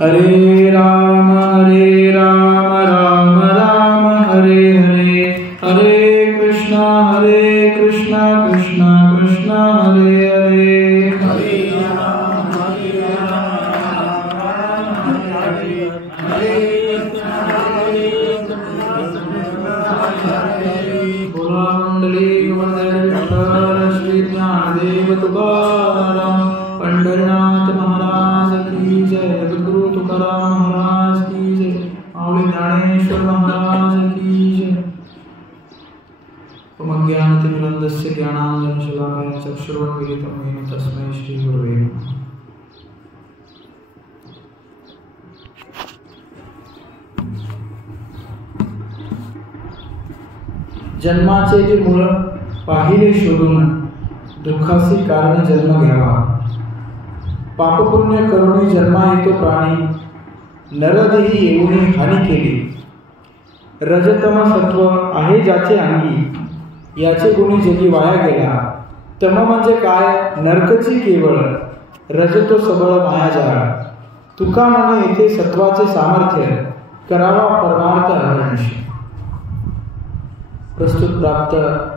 हरे राम राम राम हरे हरे, हरे कृष्णा कृष्णा कृष्णा हरे हरे, हरे राम श्री ज्ञानदेव तुकाराम पंढरीनाथ महाराज की जय, जगद्गुरु तुकाराम महाराज की जय, माऊली ज्ञानेश्वर महाराज की जय। अज्ञानतिमिरन्धस्य ज्ञानाञ्जनशलाकया चक्षुरुन्मीलितं येन तस्मै श्रीगुरवे नमः। जन्माचे जे मूळ पाहिले शोधून, दुःखासी कारणे जन्म घ्यावा, पापपुण्य करुणी जन्मा येतो प्राणी, नरदेही येऊन हानी केली, रजतम सत्व आहे ज्याचे अंगी, याचे गुणी जगी वाया गेला, तम म्हणजे काय नरकची केवळ, रजतो सबळ माया जाळ, तुका म्हणे येथे सत्वाचे सामर्थ्य, करावा परमार्थ हरनिशी। प्रस्तुत प्राप्त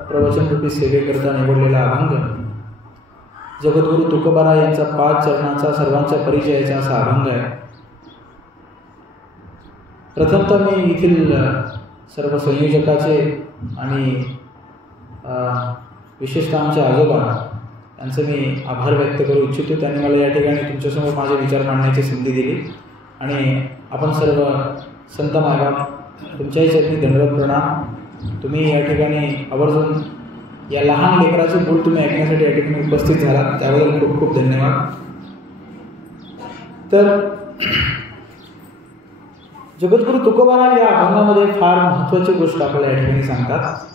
प्रवचनरूपी सेवेकरता निवडलेला अभंग जगद्गुरु तुकोबारा यांचा 5 चरणाचा सर्वांच्या परिचयाचा असा अभंग आहे। प्रथमतः मी येथील सर्व संयोजकाचे आणि विशेषतः आमचे आजोबा यांचे मी आभार व्यक्त करू इच्छितो। त्यांनी मला या ठिकाणी तुमच्यासमोर माझे विचार मांडण्याची संधी दिली आणि आपण सर्व संत मायबाप तुमच्याही चरणी दंडवत प्रणाम। तुम्ही या ठिकाणी आवर्जून या लहान लेकराचे बोल तुम्ही ऐकण्यासाठी या ठिकाणी उपस्थित झालात, त्याबद्दल खूप खूप धन्यवाद। तर जगद्गुरु तुकोबारा या अभंगामध्ये फार महत्त्वाची गोष्ट आपल्याला या ठिकाणी सांगतात।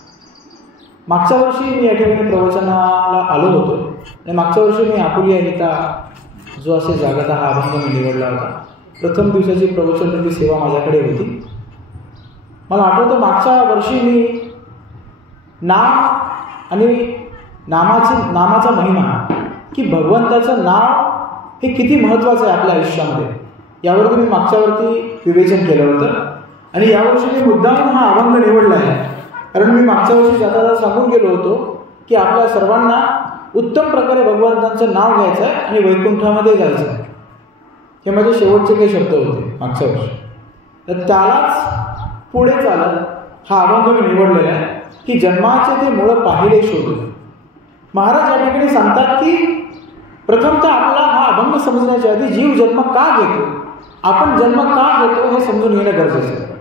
मागच्या वर्षी मी या ठिकाणी प्रवचनाला आलो होतो आणि मागच्या वर्षी मी आपुलिया गीता जो असे जागता हा अभंग मी निवडला होता। प्रथम दिवसाची प्रवचनरूपी सेवा माझ्याकडे होती। मला आठवतं मागच्या वर्षी मी नाम आणि नामाचा महिमा की भगवंताचं नाव हे किती महत्त्वाचं आहे आपल्या आयुष्यामध्ये, यावरती मी मागच्यावरती विवेचन केलं होतं आणि यावर्षी मी मुद्दाम हा अभंग निवडला आहे, कारण मी मागच्या वर्षी जाता सांगून गेलो होतो की आपल्या सर्वांना उत्तम प्रकारे भगवंतांचं नाव घ्यायचं आहे आणि वैकुंठामध्ये जायचं आहे। हे माझे शेवटचे काही शब्द होते मागच्या वर्षी। तर त्यालाच पुढे चालत हा अभंग मी निवडलेला आहे की जन्माचे ते मूळ पाहिले शोधून। महाराज या ठिकाणी सांगतात की प्रथमतः आपला हा अभंग समजण्याच्या आधी जीव जन्म का घेतो, आपण जन्म का घेतो हे समजून घेणं गरजेचं आहे।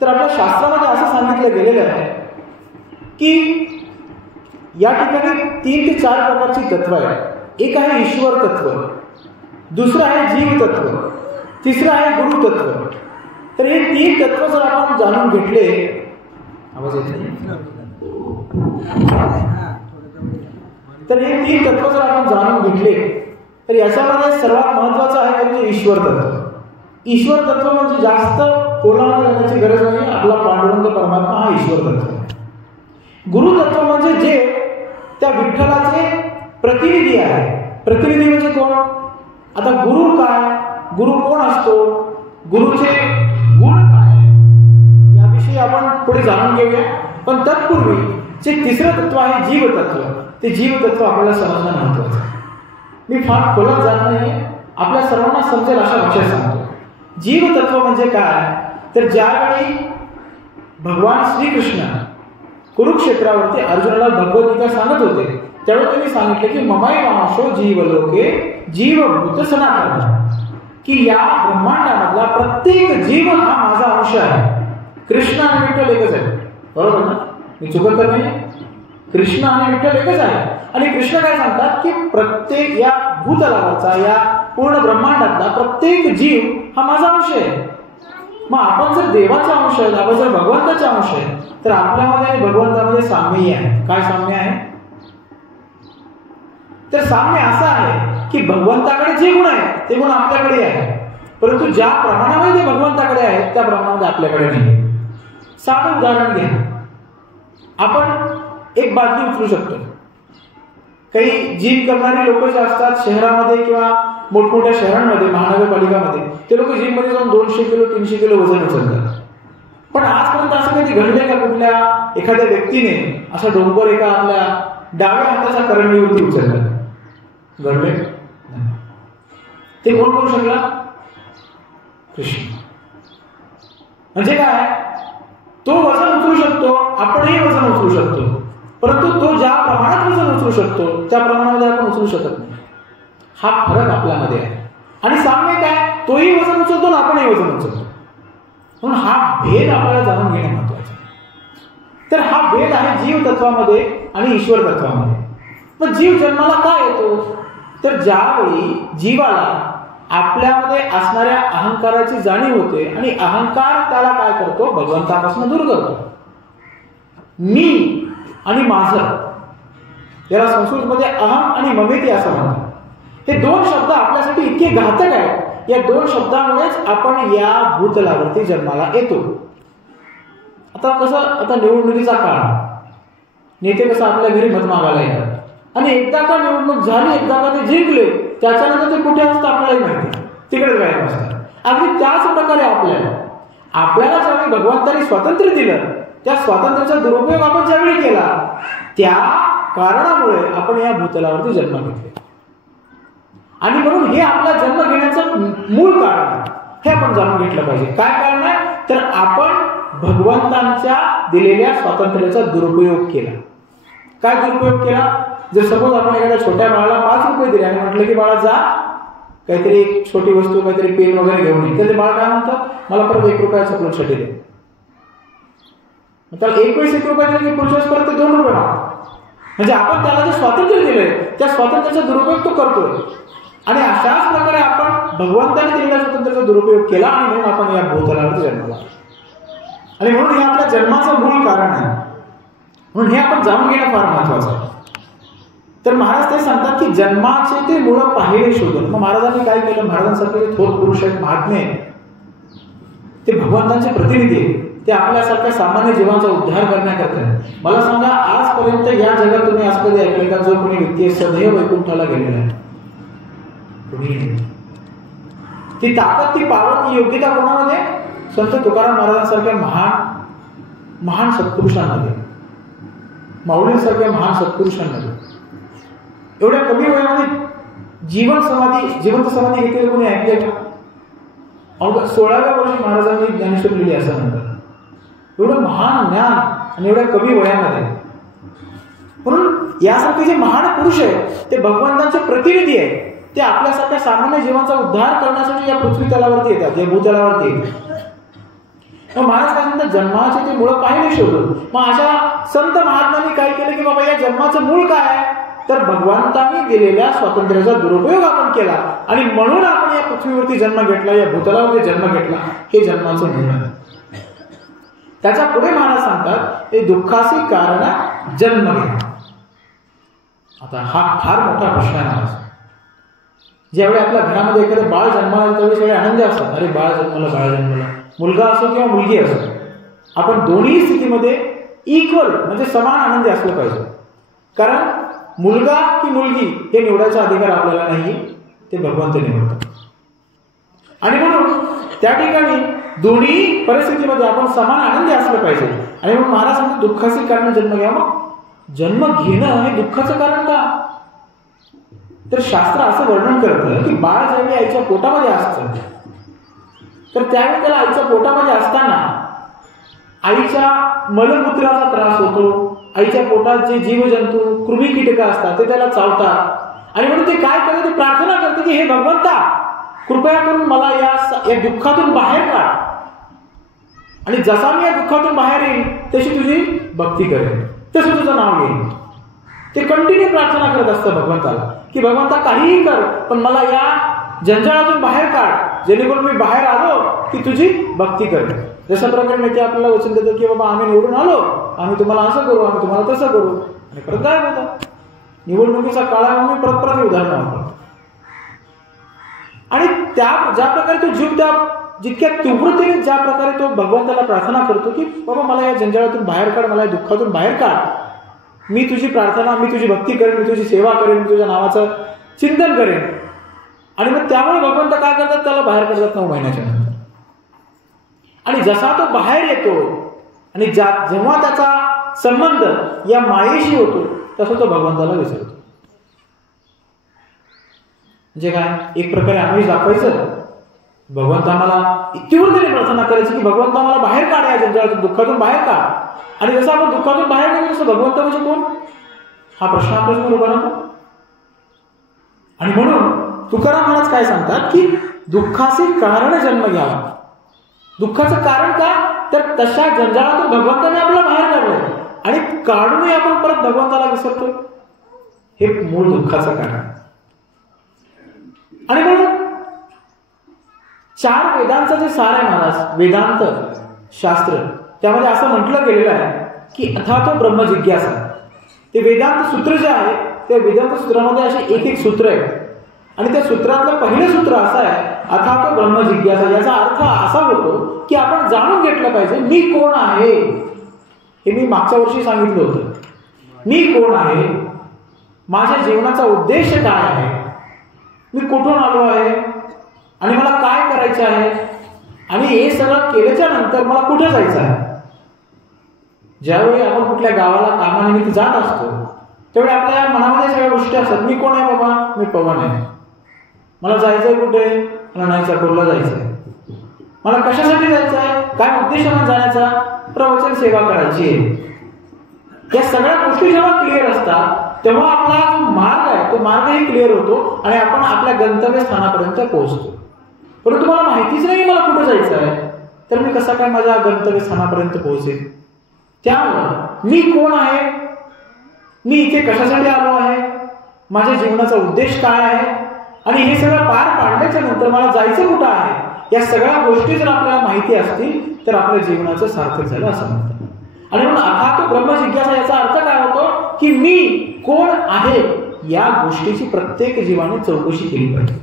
तर आपल्या शास्त्रामध्ये असं सांगितलं गेलेलं आहे की या ठिकाणी 3 ते 4 प्रकारची तत्व आहेत। एक आहे ईश्वर तत्व, दुसरं आहे जीव तत्व, तिसरं आहे गुरु तत्व। तर हे 3 तत्व जर आपण जाणून घेतले, आवाज येत नाही, तर हे 3 तत्व जर आपण जाणून घेतले तर याच्यामध्ये सर्वात महत्त्वाचं आहे म्हणजे ईश्वर तत्व। ईश्वर तत्व म्हणजे जास्त खोलामध्ये जाण्याची गरज नाही, आपला पांडुरंग परमात्मा हा ईश्वर तत्व आहे। गुरु तत्व म्हणजे जे त्या विठ्ठलाचे प्रतिनिधी आहे। प्रतिनिधी म्हणजे कोण? आता गुरु काय, गुरु कोण असतो, गुरुचे गुण काय याविषयी आपण पुढे जाणून घेऊया। पण तत्पूर्वी जे तिसरं तत्व आहे जीव तत्व, ते जीव तत्व आपल्याला समजणं महत्त्वाचं आहे। मी फार खोलात जात नाही, आपल्या सर्वांना समजेल अशा भाषेत सांगतो। जीव तत्व म्हणजे काय, तर ज्यावेळी भगवान श्रीकृष्ण कुरुक्षेत्रावरती अर्जुनाला भगवद्गीता सांगत होते त्यावेळी त्यांनी सांगितले की ममैवांशो जीवलोके जीवभूत सनातन, की या ब्रह्मांडामधला प्रत्येक जीव हा माझा अंश आहे। कृष्ण आणि विठ्ठल एकच आहे, बरोबर ना? मी चुकत तर नाही? कृष्ण आणि विठ्ठल एकच आहे। आणि कृष्ण काय सांगतात की प्रत्येक या भूतलावरचा या पूर्ण ब्रह्मांडातला प्रत्येक जीव हा माझा अंश आहे। मग आपण जर देवाचा अंश आहे, आपण जर भगवंताचा अंश आहे, तर आपल्यामध्ये आणि भगवंतामध्ये साम्य आहे। काय साम्य आहे? तर साम्य असं आहे की भगवंताकडे जे गुण आहेत ते गुण आपल्याकडे आहे, परंतु ज्या प्रमाणामध्ये ते भगवंताकडे आहेत त्या प्रमाणामध्ये आपल्याकडे नाही। साधं उदाहरण घ्या, आपण एक बादली उचलू शकतो, काही जिम करणारी लोक जे असतात शहरामध्ये किंवा मोठमोठ्या शहरांमध्ये, महानगरपालिकामध्ये, ते लोक जिम मध्ये जाऊन 200 किलो 300 किलो वजन उचलतात. पण आजपर्यंत असं कधी घडलंय का कुठल्या एखाद्या व्यक्तीने असा डोंगर एका आपल्या डाव्या हाताच्या करंडीवरती उचलला? घडले? ते कोण करू शकला? कृष्ण. म्हणजे काय, तो वजन उचलू शकतो, आपणही वजन उचलू शकतो, परंतु तो ज्या प्रमाणात वजन उचलू शकतो त्या प्रमाणामध्ये आपण उचलू शकत नाही. हा फरक आपल्यामध्ये आहे. आणि साम्य काय, तोही वजन उचलतो आणि आपणही वजन उचलतो. म्हणून हा भेद आपल्याला जाणून घेणे महत्वाचे. तर हा भेद आहे जीव तत्वामध्ये आणि ईश्वर तत्वामध्ये. मग जीव जन्माला का येतो? तर ज्यावेळी जीवाला आपल्यामध्ये असणाऱ्या अहंकाराची जाणीव होते आणि अहंकार त्याला काय करतो, भगवंतापासून दूर करतो. मी आणि माझं, याला संस्कृतमध्ये अहम आणि ममेती असं म्हणतात. हे दोन शब्द आपल्यासाठी इतके घातक आहेत. या दोन शब्दामुळेच आपण या भूतलावरती जन्माला येतो. आता कसं, आता निवडणुकीचा काळ, नेते कसं आपल्या घरी मत मागायला येतात आणि एकदा का निवडणूक झाली, एकदा का ते जिंकले, त्याच्यानंतर ते कुठे असतं आपल्यालाही माहिती, तिकडेच गायब असतात. अगदी त्याच प्रकारे आपल्याला ज्यावेळी भगवंतांनी स्वातंत्र्य दिलं, त्या स्वातंत्र्याचा दुरुपयोग आपण ज्यावेळी केला, त्या कारणामुळे आपण या भूतलावरती जन्म घेतला. आणि म्हणून हे आपला जन्म घेण्याचं मूळ कारण आहे. हे आपण जाणून घेतलं पाहिजे. काय कारण आहे? तर आपण भगवंतांच्या दिलेल्या स्वातंत्र्याचा दुरुपयोग केला. काय दुरुपयोग केला? जर सपोज आपण एखाद्या छोट्या बाळाला 5 रुपये दिले आणि म्हटलं की बाळा जा काहीतरी एक छोटी वस्तू, काहीतरी पेन वगैरे घेऊन ये, तर ते बाळ काय म्हणतात, मला परत 1 रुपया चॉकलेटसाठी दे. त्याला 1 वेळेस 1 रुपया दिला की पुढच्या वेळेस परत ते 2 रुपये मागतात. म्हणजे आपण त्याला जे स्वातंत्र्य दिलंय त्या स्वातंत्र्याचा दुरुपयोग तो करतोय. आणि अशाच प्रकारे आपण भगवंताने दिलेल्या स्वातंत्र्याचा दुरुपयोग केला आणि म्हणून आपण या भूतलावर जन्मला. आणि म्हणून हे आपल्या जन्माचं मूळ कारण आहे. म्हणून हे आपण जाणून घेणं फार महत्वाचं आहे. तर महाराज ते सांगतात की जन्माचे ते मूळ पाहिले शोधून. मग महाराजांनी काय केलं? महाराजांसारखे थोर पुरुष आहेत, महात्मे, ते भगवंतांचे प्रतिनिधी, ते आपल्यासारख्या सामान्य जीवांचा उद्धार करण्याकरता. मला सांगा, आजपर्यंत या जगात तुम्ही असं कधी ऐकले का जो कोणी व्यक्ती सदैव वैकुंठाला गेलेला आहे? ती ताकद, ती पावर, ती योग्यता कोणामध्ये? संत तुकाराम महाराजांसारख्या महान सत्पुरुषांमध्ये, माऊलींसारख्या महान सत्पुरुषांमध्ये. एवढ्या कमी वयामध्ये जिवंत समाधी घेतलेली कोणी ऐकले का? 16व्या वर्षी महाराजांनी ज्ञानेश्वरी लिहिली असं म्हणतात. एवढं महान ज्ञान आणि एवढ्या कमी वयामध्ये. म्हणून यासारखे जे महान पुरुष आहेत ते भगवंतांचे प्रतिनिधी आहेत. ते आपल्यासारख्या सामान्य जीवांचा उद्धार करण्यासाठी या पृथ्वी तलावरती येतात, या भूतलावरती येतात. मग महाराज काय म्हणतात? जन्माचे ते मूळ पाहिले शोधून. मग अशा संत महात्म्यांनी काय केलं की बाबा या जन्माचं मूळ काय आहे? तर भगवंतांनी दिलेल्या स्वातंत्र्याचा दुरुपयोग आपण केला आणि म्हणून आपण या पृथ्वीवरती जन्म घेतला, या भूतलावरती जन्म घेतला. हे जन्माचं मूळ आहे. त्याच्या पुढे महाराज सांगतात हे दुःखाची कारण जन्म घेणं. आता हा फार मोठा प्रश्न आहे महाराज. ज्यावेळी आपल्या घरामध्ये एखादं बाळ जन्माला त्यावेळी सगळे आनंदी असतात. अरे बाळ जन्मला, मुलगा असो किंवा मुलगी असो, आपण दोन्ही स्थितीमध्ये इक्वल म्हणजे समान आनंदी असलं पाहिजे. कारण मुलगा की मुलगी हे निवडायचा अधिकार आपल्याला नाही, ते भगवंत निवडतात. आणि म्हणून त्या ठिकाणी दोन्ही परिस्थितीमध्ये आपण समान आनंदी असलं पाहिजे. आणि म्हणून महाराज सांगतात दुःखाचे कारण जन्म घ्या. मग जन्म घेणं हे दुःखाचं कारण का? तर शास्त्र असं वर्णन करतं की बाळ ज्यावेळी आईच्या पोटामध्ये असतं तर त्यावेळी त्याला आईच्या पोटामध्ये असताना आईच्या मलमूत्राचा त्रास होतो. आईच्या पोटात जे जीवजंतू, कृमी कीटक असतात ते त्याला चावतात. आणि म्हणून ते काय करते? ते प्रार्थना करते की हे भगवंता कृपया करून मला या दुःखातून बाहेर काढ. आणि जसा मी या दुःखातून बाहेर येईल तशी तुझी भक्ती करेन, तसं तुझं नाव घेईन. ते कंटिन्यू प्रार्थना करत असतं भगवंताला की भगवंता काहीही कर पण मला या जंजाळातून बाहेर काढ, जेणेकरून मी बाहेर आलो की तुझी भक्ती करेन. जशा प्रकारे ते आपल्याला वचन देतं की बाबा आम्ही निवडून आलो, आम्ही तुम्हाला असं करू, आम्ही तुम्हाला तसं करू, आणि परत गायब होतात. निवडणुकीचा काळामध्ये परत उदाहरण वापरतो. आणि ज्या प्रकारे तो जीव त्या जितक्या तीव्रतेने ज्या प्रकारे तो भगवंताला प्रार्थना करतो की बाबा मला या जंजाळातून बाहेर काढ, मला या दुःखातून बाहेर काढ, मी तुझी प्रार्थना, मी तुझी भक्ती करेन, मी तुझी सेवा करेन, मी तुझ्या नावाचं चिंतन करेन. आणि मग त्यामुळे भगवंत काय करतात, त्याला बाहेर काढतात 9 महिन्याच्या नंतर. आणि जसा तो बाहेर येतो आणि जेव्हा त्याचा संबंध या मायेशी होतो तसं तो भगवंताला विसरतो. म्हणजे काय, एक प्रकारे आम्ही दाखवायचं भगवंत आम्हाला तीव्रतेने प्रार्थना करायची की भगवंत आम्हाला बाहेर काढ, या जंजाळातून, दुःखातून बाहेर काढ. आणि जसं आपण दुःखातून बाहेर निघू तसं भगवंत म्हणजे कोण, हा प्रश्न आपल्यासमोर उभा राहतो. आणि म्हणून तुकाराम महाराज काय सांगतात की दुःखाचे कारण जन्म घ्यावा. दुःखाचं कारण काय, तर तशा जंजाळातून भगवंताने आपल्याला बाहेर काढलंय आणि काढूनही आपण परत भगवंताला विसरतो. हे मूळ दुःखाचं कारण. आणि म्हणून 4 वेदांचं जे सार आहे महाराज, वेदांत शास्त्र, त्यामध्ये असं म्हटलं गेलेलं आहे की अथातो ब्रह्मजिज्ञासा. ते वेदांत सूत्र जे आहे त्या वेदांत सूत्रामध्ये असे एक सूत्र आहे. आणि त्या सूत्रातलं पहिलं सूत्र असं आहे, अथातो ब्रह्मजिज्ञासा. याचा अर्थ असा होतो की आपण जाणून घेतलं पाहिजे मी कोण आहे. हे मी मागच्या वर्षी सांगितलं होतं. मी कोण आहे, माझ्या जीवनाचा उद्देश काय आहे, मी कुठून आलो आहे आणि मला काय करायचं आहे, आणि हे सगळं केल्याच्या नंतर मला कुठे जायचं आहे. ज्यावेळी आपण कुठल्या गावाला कामानिमित्त जात असतो त्यावेळी आपल्या मनामध्ये सगळ्या गोष्टी असतात. मी कोण आहे बाबा, मी पवन आहे. मला जायचंय कुठे, मला नाही चाकूरला जायचंय. मला कशासाठी जायचं आहे, काय उद्देशाने जाण्याचा, प्रवचन सेवा करायची आहे. या सगळ्या गोष्टी जेव्हा क्लिअर असतात तेव्हा आपला जो मार्ग आहे तो मार्गही क्लिअर होतो आणि आपण आपल्या गंतव्य स्थानापर्यंत पोहोचतो. परंतु मला माहितीच नाही मला कुठे जायचं आहे, तर मी कसा काय माझ्या गंतव्य स्थानापर्यंत पोहोचेन. त्यामुळे मी कोण आहे, मी इथे कशासाठी आलो आहे, माझ्या जीवनाचा उद्देश काय आहे, आणि हे सगळं पार पाडल्याच्या नंतर मला जायचं कुठं आहे, या सगळ्या गोष्टी जर आपल्याला माहिती असतील तर आपल्या जीवनाचं सार्थक झालं असं म्हणतात. आणि म्हणून अथातो ब्रह्मजिज्ञासा याचा अर्थ काय होतो की मी कोण आहे या गोष्टीची प्रत्येक जीवाने चौकशी केली पाहिजे,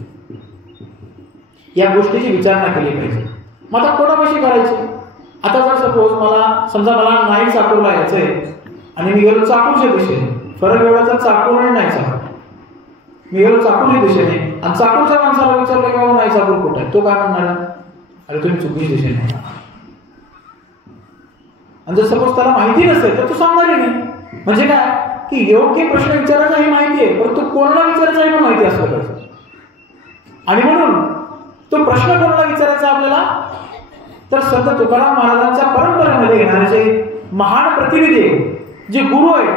या गोष्टीची विचारणा केली पाहिजे. मग आता कोणापाशी करायची. आता जर सपोज मला नाही चाकूरला यायचंय आणि मी गेलो चाकूरच्या दिशेने, फरक एवढाचा चाकूर आणि नाही चाकूर. मी गेलो चाकूरच्या दिशेने आणि चाकूरच्या माणसाला विचारलं की बाबा नाही चाकूर कुठं आहे, तो काय म्हणणार, अरे तुम्ही चुकीच्या दिशेने. आणि जर सपोज त्याला माहिती नसेल तर तो सांगणार नाही. म्हणजे काय की योग्य प्रश्न विचारायचा ही माहिती आहे, परंतु कोणाला विचारायचा ही पण माहिती असलं पाहिजे. आणि म्हणून तो प्रश्न कोणाला विचारायचा आपल्याला, तर संत तुकाराम महाराजांच्या परंपरेमध्ये येणारे जे महान प्रतिनिधी जे गुरु आहे.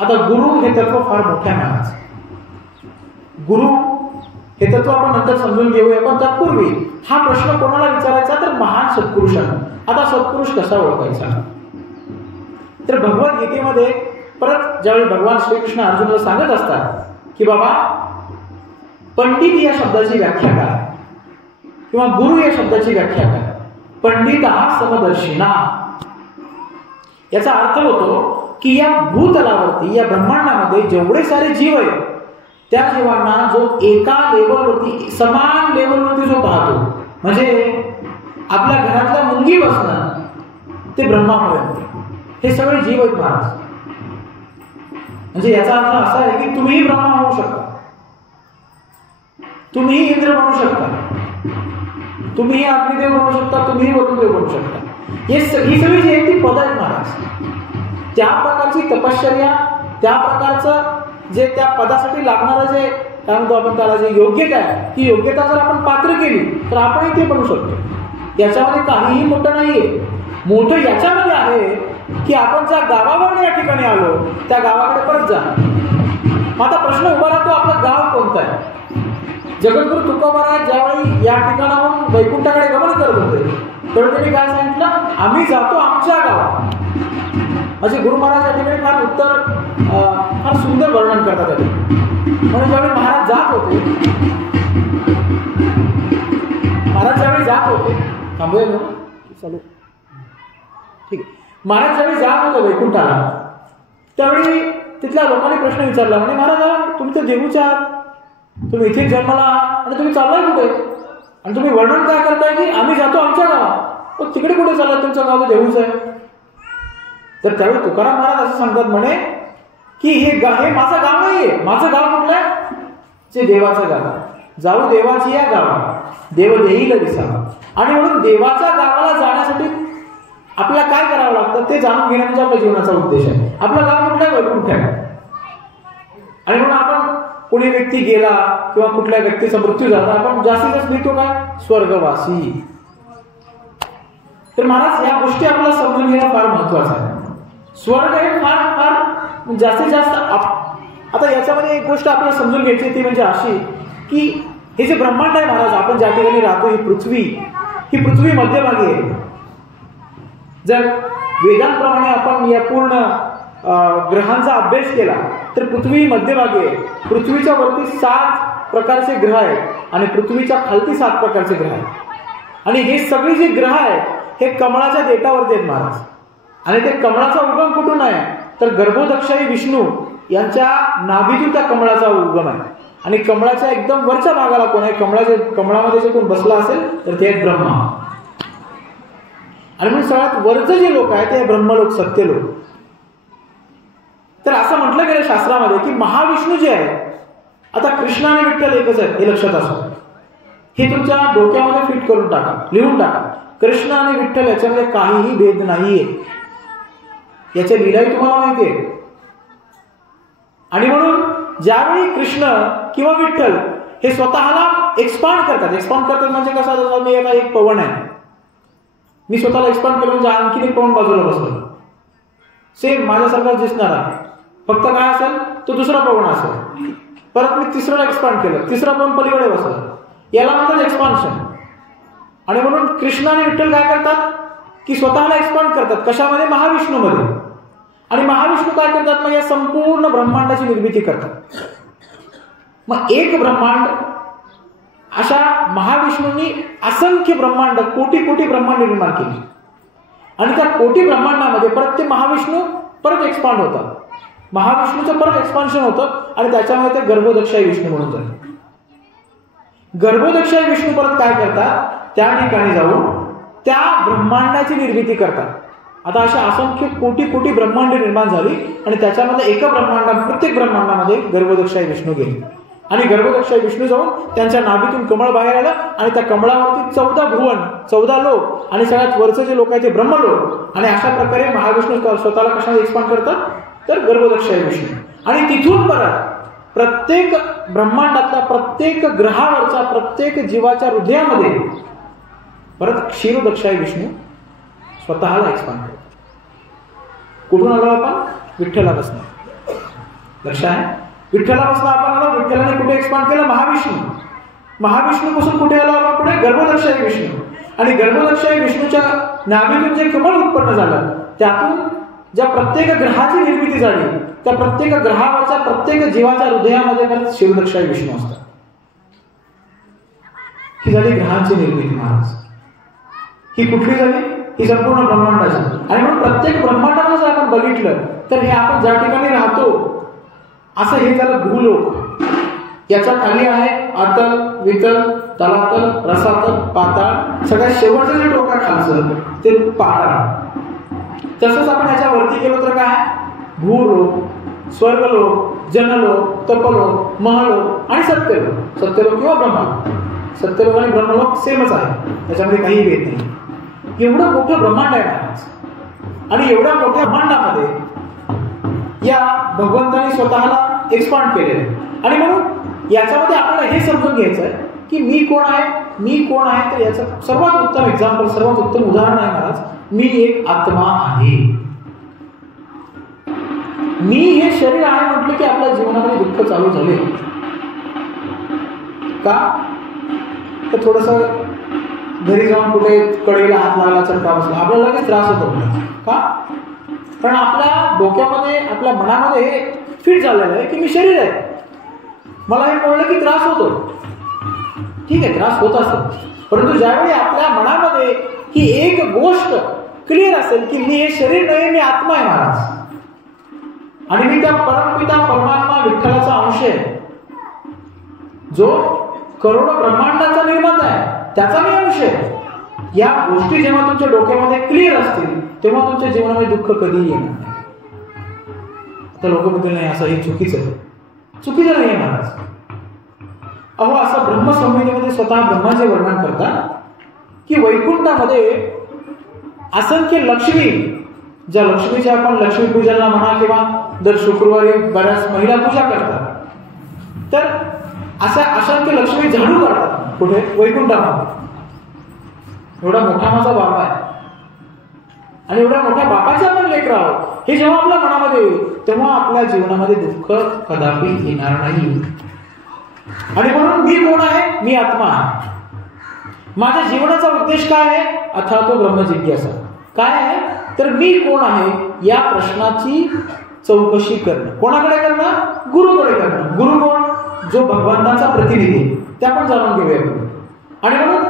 आता गुरु हे तत्व फार मोठे आहे महाराज. गुरु हे तत्व आपण नंतर समजून घेऊया, पण तत्पूर्वी हा प्रश्न कोणाला विचारायचा, तर महान सत्पुरुषांना. आता सत्पुरुष कसा ओळखायचा, तर भगवद्गीतेमध्ये परत ज्यावेळी भगवान श्रीकृष्ण अर्जुनाला सांगत असतात की बाबा पंडित या शब्दाची व्याख्या काय, किंवा गुरु या शब्दाची व्याख्या काय. पंडित हा समदर्शिना, याचा अर्थ होतो की या भूतलावरती या ब्रह्मांडामध्ये जेवढे सारे जीव आहेत त्या जीवांना जो एका लेवलवरती समान लेवलवरती जो पाहतो, म्हणजे आपल्या घरातल्या मुंगीपासून ते ब्रह्मापर्यंत हे सगळे जीव आहेत महाराज. म्हणजे याचा अर्थ असा आहे की तुम्हीही ब्रह्मा होऊ शकता, तुम्हीही इंद्र बनू शकता, तुम्हीही अग्निदेव बनू शकता, तुम्हीही वरुणदेव बनू शकता. ही सगळी जी आहे ती पद आहेत महाराज. त्या प्रकारची तपश्चर्या, त्या प्रकारचं जे त्या पदासाठी लागणारं जे काय म्हणतो आपण त्याला जे योग्यता आहे, ती योग्यता जर आपण पात्र केली तर आपणही ते बनू शकतो. याच्यामध्ये काहीही मोठं नाहीये. मोठं याच्यामध्ये आहे की आपण ज्या गावावरून या ठिकाणी आलो त्या गावाकडे परत जा. आता प्रश्न उभा राहतो आपलं गाव कोणतं आहे. जगद्गुरु तुकोबाराज ज्यावेळी या ठिकाणाहून वैकुंठाकडे गमन करत होते तेव्हा त्यांनी काय सांगितलं, आम्ही जातो आमच्या गावात. म्हणजे गुरु महाराज या ठिकाणी फार सुंदर वर्णन करतात त्या ठिकाणी. म्हणून ज्यावेळी महाराज जात होते थांबूया ना चालू ठीक आहे. महाराज ज्यावेळी जात होते वैकुंठाला त्यावेळी तिथल्या लोकांनी प्रश्न विचारला, म्हणजे महाराज तुम्ही तर देहूच्या आहात, तुम्ही इथे जन्माला आणि तुम्ही चाललाय कुठे, आणि तुम्ही वर्णन काय करताय की आम्ही जातो आमच्या गावात, तिकडे कुठे चाललाय, तुमचं गाव देहूच आहे. तर त्यावेळी तुकाराम महाराज असं सांगतात म्हणे की हे माझं गाव नाहीये. माझं गाव कुठलं आहे? जे देवाचं गाव. जाऊ देवाची या गावा, देव देईल दिसावा. आणि म्हणून देवाच्या गावाला जाण्यासाठी आपल्याला काय करावं लागतं ते जाणून घेणं म्हणजे आपल्या जीवनाचा उद्देश आहे. आपलं गाव कुठलं आहे? वैकुंठ आहे. आणि म्हणून आपण कोणी व्यक्ती गेला किंवा कुठल्या व्यक्तीचा मृत्यू झाला आपण जास्तीत जास्त लिहितो काय? स्वर्गवासी. तर महाराज या गोष्टी आपल्याला समजून घेणं फार महत्वाचं आहे. स्वर्ग हे फार फार जास्तीत जास्त. आता याच्यामध्ये एक गोष्ट आपल्याला समजून घ्यायची ती म्हणजे अशी की हे जे ब्रह्मांड आहे महाराज, आपण ज्या ठिकाणी राहतो ही पृथ्वी मध्यभागी आहे. जर वेदांप्रमाणे आपण या पूर्ण ग्रहांचा अभ्यास केला तर पृथ्वी मध्यभागी आहे. पृथ्वीच्या वरती 7 प्रकारचे ग्रह आहेत आणि पृथ्वीच्या खालती 7 प्रकारचे ग्रह आहेत. आणि हे सगळे जे ग्रह आहेत हे कमळाच्या देठावरती आहेत महाराज. आणि ते कमळाचा उगम कुठून आहे तर गर्भोदक्षाई विष्णू यांच्या नाभीतून त्या कमळाचा उगम आहे. आणि कमळाच्या एकदम वरच्या भागाला कोण आहे? कमळामध्ये जे कोण बसला असेल तर ते आहेत ब्रह्मा. आणि म्हणून सगळ्यात वरचं जे लोक आहेत ते ब्रह्मलोक, सत्यलोक. तर असं म्हटलं गेलं शास्त्रामध्ये की महाविष्णू जे आहे, आता कृष्ण आणि विठ्ठल एकच आहेत हे लक्षात असो. हे तुमच्या डोक्यामध्ये फिट करून टाका, लिहून टाका. कृष्ण आणि विठ्ठल याच्यामध्ये काहीही भेद नाहीये. याच्या लीलाही तुम्हाला माहिती आहे. आणि म्हणून ज्यावेळी कृष्ण किंवा विठ्ठल हे स्वतःला एक्सपांड करतात म्हणजे कसं, मी आता एक पवन आहे, मी स्वतःला एक्सपांड केलं म्हणजे आणखीन एक पवन बाजूला बसवलं, सेम माझ्यासारखाच दिसणार आहे. फक्त काय असेल तो दुसरा पवन असेल. परत मी तिसऱ्याला एक्सपांड केलं, तिसरा पवन पलीकडे बसवलं, याला म्हणतात एक्सपान्शन. आणि म्हणून कृष्ण आणि विठ्ठल काय करतात की स्वतःला एक्सपांड करतात. कशामध्ये? महाविष्णूमध्ये. आणि महाविष्णू काय करतात? मग या संपूर्ण ब्रह्मांडाची निर्मिती करतात. मग एक ब्रह्मांड, अशा महाविष्णूंनी असंख्य ब्रह्मांड, कोटी कोटी ब्रह्मांड निर्माण केली. आणि त्या कोटी ब्रह्मांडामध्ये परत ते महाविष्णू परत एक्सपांड होतात. महाविष्णूचं परत एक्सपान्शन होतं आणि त्याच्यामध्ये ते गर्भोदक्षाई विष्णू म्हणून जातात. गर्भोदक्षाई विष्णू परत काय करतात? त्या ठिकाणी जाऊन त्या ब्रह्मांडाची निर्मिती करतात. आता अशा असंख्य कोटी कोटी ब्रह्मांड निर्माण झाली आणि त्याच्यामध्ये प्रत्येक ब्रह्मांडामध्ये गर्भोदक्षाई विष्णू गेले. आणि गर्भोदक्षाई विष्णू जाऊन त्यांच्या नाभीतून कमळ बाहेर आलं आणि त्या कमळावरती 14 भुवन, 14 लोक आणि सगळ्यात वरचे जे लोक आहेत ते ब्रह्मलोक. आणि अशा प्रकारे महाविष्णू स्वतःला कशाने एक्सपांड करतात तर गर्भोदक्षाई विष्णू. आणि तिथून परत प्रत्येक ब्रह्मांडातल्या प्रत्येक ग्रहावरच्या प्रत्येक जीवाच्या हृदयामध्ये परत क्षीरोदक्षाई विष्णू स्वतःला एक्सपांड करतात. कुठून आलो आपण? विठ्ठलापासून. लक्ष आहे? विठ्ठलापासून आपण आलो. विठ्ठलाने कुठे एक्सपांड केलं? महाविष्णूपासून कुठे आलो आपण? पुढे गर्भोदक्षाई विष्णू. आणि गर्भोदक्षाई विष्णूच्या नाभीतून जे कमळ उत्पन्न झालं त्यातून ज्या प्रत्येक ग्रहाची निर्मिती झाली त्या प्रत्येक ग्रहावरच्या प्रत्येक जीवाच्या हृदयामध्ये परत क्षीरोदक्षाई विष्णू असतात. ही झाली ग्रहांची निर्मिती महाराज. ही कुठली झाली? ही संपूर्ण ब्रह्मांडाची. आणि म्हणून प्रत्येक ब्रह्मांडाला जर आपण बघितलं तर हे आपण ज्या ठिकाणी राहतो असं हे झालं भूलोक. याच्या खाली आहे अतल, वितल, तलातल, रसातल, पाताळ. सगळ्यात शेवटचं जे टोक आहे खालचं ते पाताळ. तसंच आपण ह्याच्या वरती गेलो तर काय? भूलोक, स्वर्गलोक, जनलोक, तपलोक, महलोक आणि सत्यलोक. सत्यलोक किंवा ब्रह्मलोक. सत्यलोक आणि ब्रह्मलोक सेमच आहे, त्याच्यामध्ये काही भेद नाही. एवढं मोठं ब्रह्मांड आहे महाराज. आणि एवढ्या मोठ्या ब्रह्मांडामध्ये या भगवंताने स्वतःला एक्सपांड केलेलं आहे. आणि म्हणून याच्यामध्ये आपल्याला हे समजून घ्यायचं आहे की मी कोण आहे. तर याचं सर्वात उत्तम एक्झाम्पल, सर्वात उत्तम उदाहरण आहे महाराज, मी एक आत्मा आहे. मी हे शरीर आहे म्हटलं की आपल्या जीवनामध्ये दुःख चालू झाले का? तर थोडंसं घरी जाऊन कुठे कडेला हात लागला, चटका बसला, आपल्याला लगेच त्रास होतो का? कारण आपल्या डोक्यामध्ये, आपल्या मनामध्ये हे फिट झालेलं आहे की मी शरीर आहे. मला हे कळलं की त्रास होतो. ठीक आहे, त्रास होत असेल, परंतु ज्यावेळी आपल्या मनामध्ये ही एक गोष्ट क्लिअर असेल की मी हे शरीर नाही, मी आत्मा आहे महाराज, आणि मी त्या परमपिता परमात्मा विठ्ठलाचा अंश आहे, जो करोडो ब्रह्मांडाचा निर्माता आहे, त्याचा मी अंश आहे. या गोष्टी जेव्हा तुमच्या डोक्यामध्ये क्लिअर असतील तेव्हा तुमच्या जीवनामध्ये दुःख कधीही येणार नाही. तर लोक म्हणतील नाही असं हे चुकीचं आहे. चुकीचं नाही आहे महाराज. अहो असं ब्रह्मसंहितेमध्ये स्वतः ब्रह्माचे वर्णन करतात की वैकुंठामध्ये असंख्य लक्ष्मी, ज्या लक्ष्मीची आपण लक्ष्मीपूजनला म्हणा किंवा दर शुक्रवारी बऱ्याच महिला पूजा करतात, तर अशा असंख्य लक्ष्मी झाडू काढतात. कुठे? वैकुंठामध्ये. एवढा मोठा माझा बाबा आहे आणि एवढ्या मोठ्या बापाचे आपण लेकरं आहोत, हे जेव्हा आपल्या मनामध्ये येईल तेव्हा आपल्या जीवनामध्ये दुःख कदापि येणार नाही. आणि म्हणून मी कोण आहे? मी आत्मा आहे. माझ्या जीवनाचा उद्देश काय आहे? अथातो ब्रह्मजिज्ञासा. काय आहे? तर मी कोण आहे या प्रश्नाची चौकशी करणं. कोणाकडे करणं? गुरुकडे करणं. गुरु कोण? जो भगवंताचा प्रतिनिधी. ते आपण जाणून घेऊया. आणि म्हणून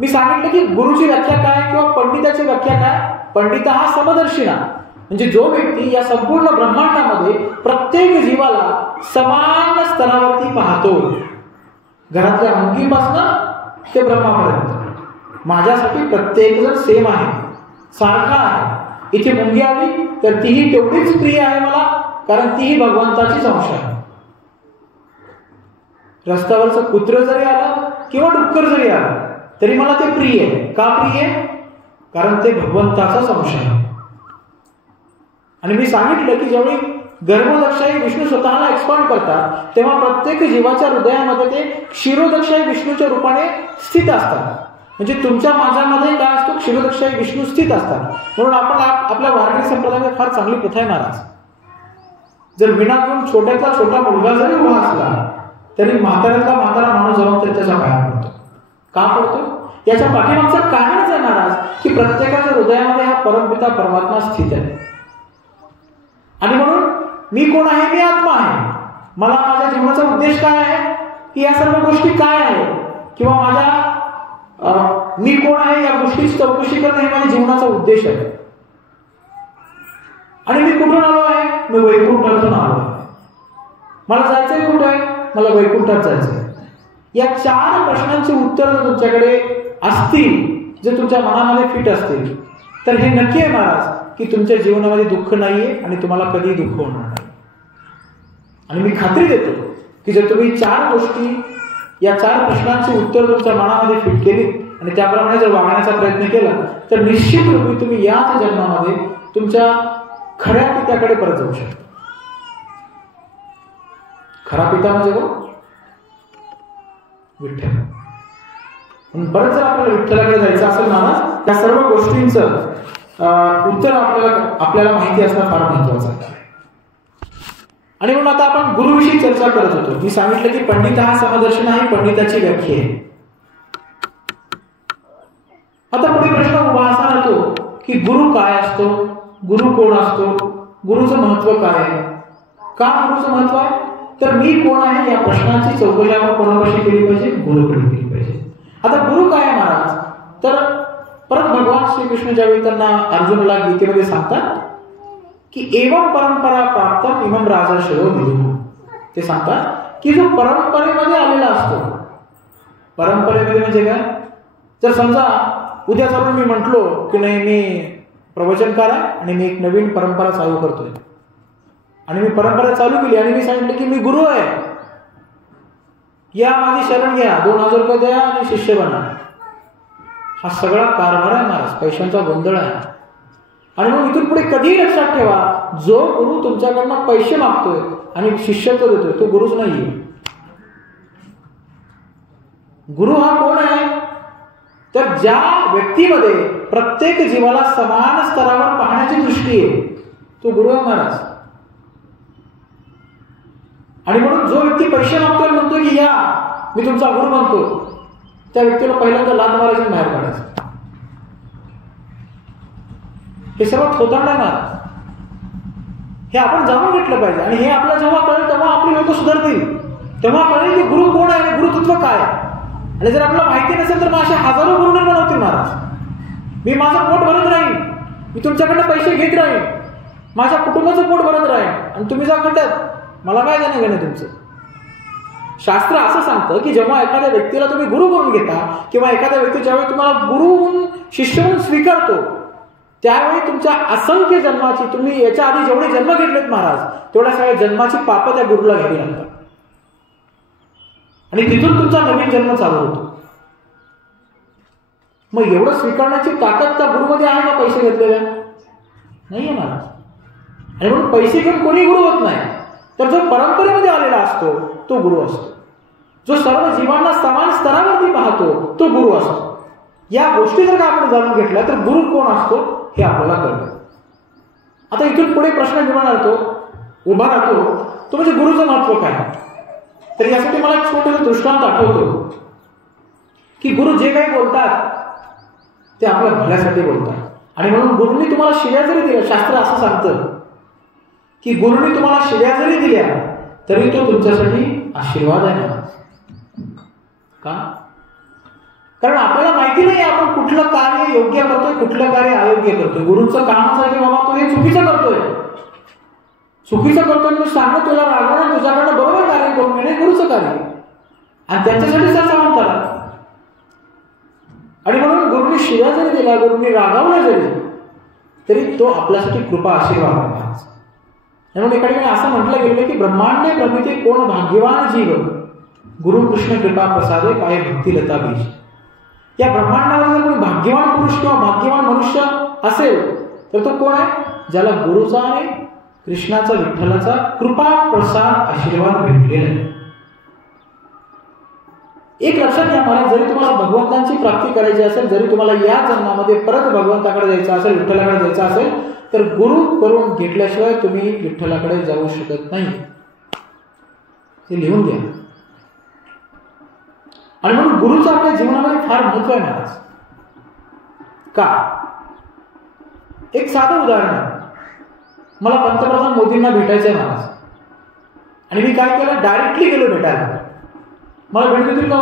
मी सांगितलं की गुरुची व्याख्या काय किंवा पंडिताची व्याख्या काय? पंडित हा समदर्शिना, म्हणजे जो व्यक्ती या संपूर्ण ब्रह्मांडामध्ये प्रत्येक जीवाला समान स्तरावरती पाहतो. घरातल्या मुंगीपासून ते ब्रह्मापर्यंत माझ्यासाठी प्रत्येक जण सेम आहे, सारखा आहे. इथे मुंगी आली तर तीही तेवढीच प्रिय आहे मला, कारण तीही भगवंताचीच अंश आहे. रस्त्यावरचं कुत्र जरी आलं किंवा डुक्कर जरी आलं तरी मला ते प्रिय आहे. का प्रिय आहे? कारण ते भगवंताचाच अंश आहे. आणि मी सांगितलं की ज्यावेळी गर्भदक्षाई विष्णू स्वतःला एक्सपांड करतात तेव्हा प्रत्येक जीवाच्या हृदयामध्ये ते क्षीरोदक्षाई विष्णूच्या रूपाने स्थित असतात. म्हणजे तुमच्या माझ्यामध्ये काय असतो? क्षीरोदक्षाई विष्णू स्थित असतात. म्हणून आपण आपल्या वारकरी संप्रदायामध्ये फार चांगली प्रथा आहे महाराज. जर विना घेऊन छोट्यातला छोटा मुलगा जरी उभा असला तरी म्हाताऱ्यातला म्हातारा माणूस जाऊन तरी त्याच्या पाया पडतो. का पडतो? याच्या पाठीमागचं कारणच आहे महाराज की प्रत्येकाच्या हृदयामध्ये हा परमपिता परमात्मा स्थित आहे. आणि म्हणून मी कोण आहे? मी आत्मा आहे. मला माझ्या जीवनाचा उद्देश काय आहे की या सर्व गोष्टी काय आहे किंवा माझ्या मी कोण आहे या गोष्टीची चौकशी करणं हे माझ्या जीवनाचा उद्देश आहे. आणि मी कुठून आलो आहे? मी वैकुंठातून आलो आहे. मला जायचंय कुठं आहे? मला वैकुंठात जायचंय. या 4 प्रश्नांची उत्तर जर तुमच्याकडे असतील, जे तुमच्या मनामध्ये फिट असतील, तर हे नक्की आहे महाराज की तुमच्या जीवनामध्ये दुःख नाहीये आणि तुम्हाला कधी दुःख होणार नाही. आणि मी खात्री देतो की जर तुम्ही 4 गोष्टी, या 4 प्रश्नांची उत्तर तुमच्या मनामध्ये फिट केली आणि त्याप्रमाणे जर वागण्याचा प्रयत्न केला तर निश्चित रूपी तुम्ही याच जन्मामध्ये तुमच्या खऱ्या पित्याकडे परत जाऊ शकता. खरा पिता म्हणजे विठ्ठल. म्हणून परत जर आपल्याला विठ्ठलाकडे जायचं असेल महाराज, त्या सर्व गोष्टींचं उत्तर आपल्याला माहिती असणं फार महत्वाचं आहे. आणि म्हणून आता आपण गुरुविषयी चर्चा करत होतो. मी सांगितलं की पंडित हा समदर्शन आहे, पंडिताची व्याख्या आहे. आता पुढे प्रश्न उभा असा राहतो की गुरु काय असतो? गुरु कोण असतो? गुरुचं महत्व काय आहे? का गुरुचं महत्व आहे? तर मी कोण आहे या प्रश्नाची चौकशी आपण कोणापाशी केली पाहिजे? गुरुकडे केली पाहिजे. आता गुरु काय आहे महाराज? तर परत भगवान श्रीकृष्ण ज्यावेळी त्यांना अर्जुनाला गीतेमध्ये सांगतात की एवं परंपरा प्राप्त इमं राजर्षयो विदुः, ते सांगतात की जो परंपरेमध्ये आलेला असतो. परंपरेमध्ये म्हणजे काय? जर समजा उद्या चालून मी म्हटलो की नाही मी प्रवचनकार आहे आणि मी एक नवीन परंपरा चालू करतोय आणि मी परंपरा चालू केली आणि मी सांगितलं की मी गुरु आहे, या माझी शरण घ्या, 2000 रुपये द्या आणि शिष्य बना. हा सगळा कारभार आहे महाराज, पैशांचा गोंधळ आहे. आणि मग इथून पुढे कधीही लक्षात ठेवा, जो गुरु तुमच्याकडनं पैसे मागतोय आणि शिष्यत्व देतोय तो गुरुच नाहीये. गुरु हा कोण आहे? तर ज्या व्यक्तीमध्ये प्रत्येक जीवाला समान स्तरावर पाहण्याची दृष्टी आहे तो गुरु आहे महाराज. आणि म्हणून जो व्यक्ती पैसे मागतोय म्हणतो की या मी तुमचा गुरु बनतो, त्या व्यक्तीला पहिल्यांदा लाथ मारायचं बाहेर काढायचं. हे सर्व थोतांड आहे महाराज. हे आपण जाणून घेतलं पाहिजे. आणि हे आपल्याला जेव्हा कळेल तेव्हा आपली लोक सुधारतील. तेव्हा कळेल की गुरु कोण आहे, गुरुतत्व काय. आणि जर आपल्याला माहिती नसेल तर मग असे हजारो गुरु निर्माण होतील महाराज. मी माझं पोट भरत राहीन, मी तुमच्याकडनं पैसे घेत राहीन, माझ्या कुटुंबाचं पोट भरत राहीन आणि तुम्ही जा खड्ड्यात, मला काय देणं घेणं तुमचं. शास्त्र असं सांगतं की जेव्हा एखाद्या व्यक्तीला तुम्ही गुरु म्हणून घेता किंवा एखाद्या व्यक्ती ज्यावेळी तुम्हाला गुरु म्हणून शिष्य म्हणून स्वीकारतो त्यावेळी तुमच्या असंख्य जन्माची, तुम्ही याच्या आधी जेवढे जन्म घेतलेत महाराज, तेवढ्या सगळ्या जन्माची पापं त्या गुरुला घ्यावी लागतात. आणि तिथून तुमचा नवीन जन्म चालू होतो. मग एवढं स्वीकारण्याची ताकद त्या गुरुमध्ये आहे का पैसे घेतलेल्या? नाही आहे महाराज. आणि म्हणून पैसे घेऊन कोणी गुरु होत नाही. तर जो परंपरेमध्ये आलेला असतो तो गुरु असतो. जो सर्व जीवांना समान स्तरावरती पाहतो तो गुरु असतो. या गोष्टी जर का आपण जाणून घेतल्या तर गुरु कोण असतो हे आपल्याला कळतं. आता इथून पुढे प्रश्न निर्माण उभा राहतो तो म्हणजे गुरुचं महत्व काय. तर यासाठी मला एक छोटासा दृष्टांत आठवतो की गुरु जे काही बोलतात ते आपल्या भल्यासाठी बोलतात. आणि म्हणून गुरुंनी तुम्हाला शिव्या जरी दिल्या, शास्त्र असं सांगतं की गुरुंनी तुम्हाला शिव्या जरी दिल्या तरी तो तुमच्यासाठी आशीर्वाद आहे ना. का? कारण आपल्याला माहिती नाही आपण कुठलं कार्य योग्य करतोय, कुठलं कार्य अयोग्य करतोय. गुरुंचं कामच आहे की बाबा तो हे चुकीचं करतोय, चुकीचं करतोय मी सांगणं, तुला रागवणं, तुझ्याकडनं बरोबर कार्य करून घेणे गुरुचं कार्य. आणि त्यांच्यासाठी त्याचा म्हणतात. आणि म्हणून गुरुंनी शिव्या जरी दिला, गुरुंनी रागावलं जरी तरी तो आपल्यासाठी कृपा आशीर्वाद आहे. म्हणून एका ठिकाणी असं म्हटलं गेलं की ब्रह्मांडे प्रमिते कोण भाग्यवान जीव, गुरु कृष्ण कृपा प्रसादे पाय भक्ती लता बीज. या ब्रह्मांडावर जर कोणी भाग्यवान पुरुष किंवा भाग्यवान मनुष्य असेल तर तो कोण आहे? ज्याला गुरुचा आणि कृष्णाचा, विठ्ठलाचा कृपा प्रसाद आशीर्वाद भेटलेला आहे. एक लक्षात घ्या महाराज, जरी तुम्हाला भगवंतांची प्राप्ती करायची असेल, जरी तुम्हाला या जन्मामध्ये परत भगवंताकडे जायचं असेल, विठ्ठलाकडे जायचं असेल, तर गुरु करून घेतल्याशिवाय तुम्ही विठ्ठलाकडे जाऊ शकत नाही. ते लिहून घ्या. आणि म्हणून गुरुचं आपल्या जीवनामध्ये फार महत्व आहे महाराज. का? एक साधं उदाहरण आहे. मला पंतप्रधान मोदींना भेटायचं आहे महाराज. आणि मी काय केलं, डायरेक्टली गेलो भेटायला. मला भेट देतील का?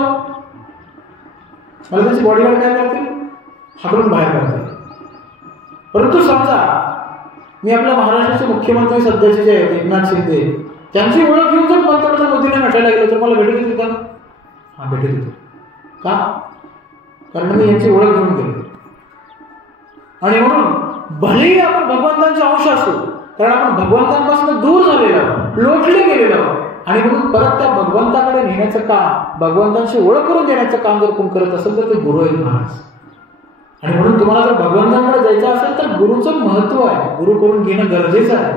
मला त्यांची बॉडीगार्ड काय करतील, हाकलून बाहेर काढतील. परंतु समजा मी आपल्या महाराष्ट्राचे मुख्यमंत्री सध्याचे जे आहेत एकनाथ शिंदे, त्यांची ओळख घेऊन जर पंतप्रधान मोदींना भेटायला गेलो तर मला भेट देतील का? हा, भेट देतो. का? कारण मी यांची ओळख घेऊन गेलो. आणि म्हणून भलेही आपण भगवंतांचे अंश असतो, कारण आपण भगवंतांपासून दूर झालेलो, लोटले गेलेलो, आणि म्हणून परत त्या भगवंताकडे नेण्याचं काम, भगवंतांची ओळख करून देण्याचं काम जर कोण करत असेल तर ते गुरु आहेत महाराज. आणि म्हणून तुम्हाला जर भगवंतांकडे जायचं असेल तर गुरुचं महत्व आहे, गुरु करून घेणं गरजेचं आहे.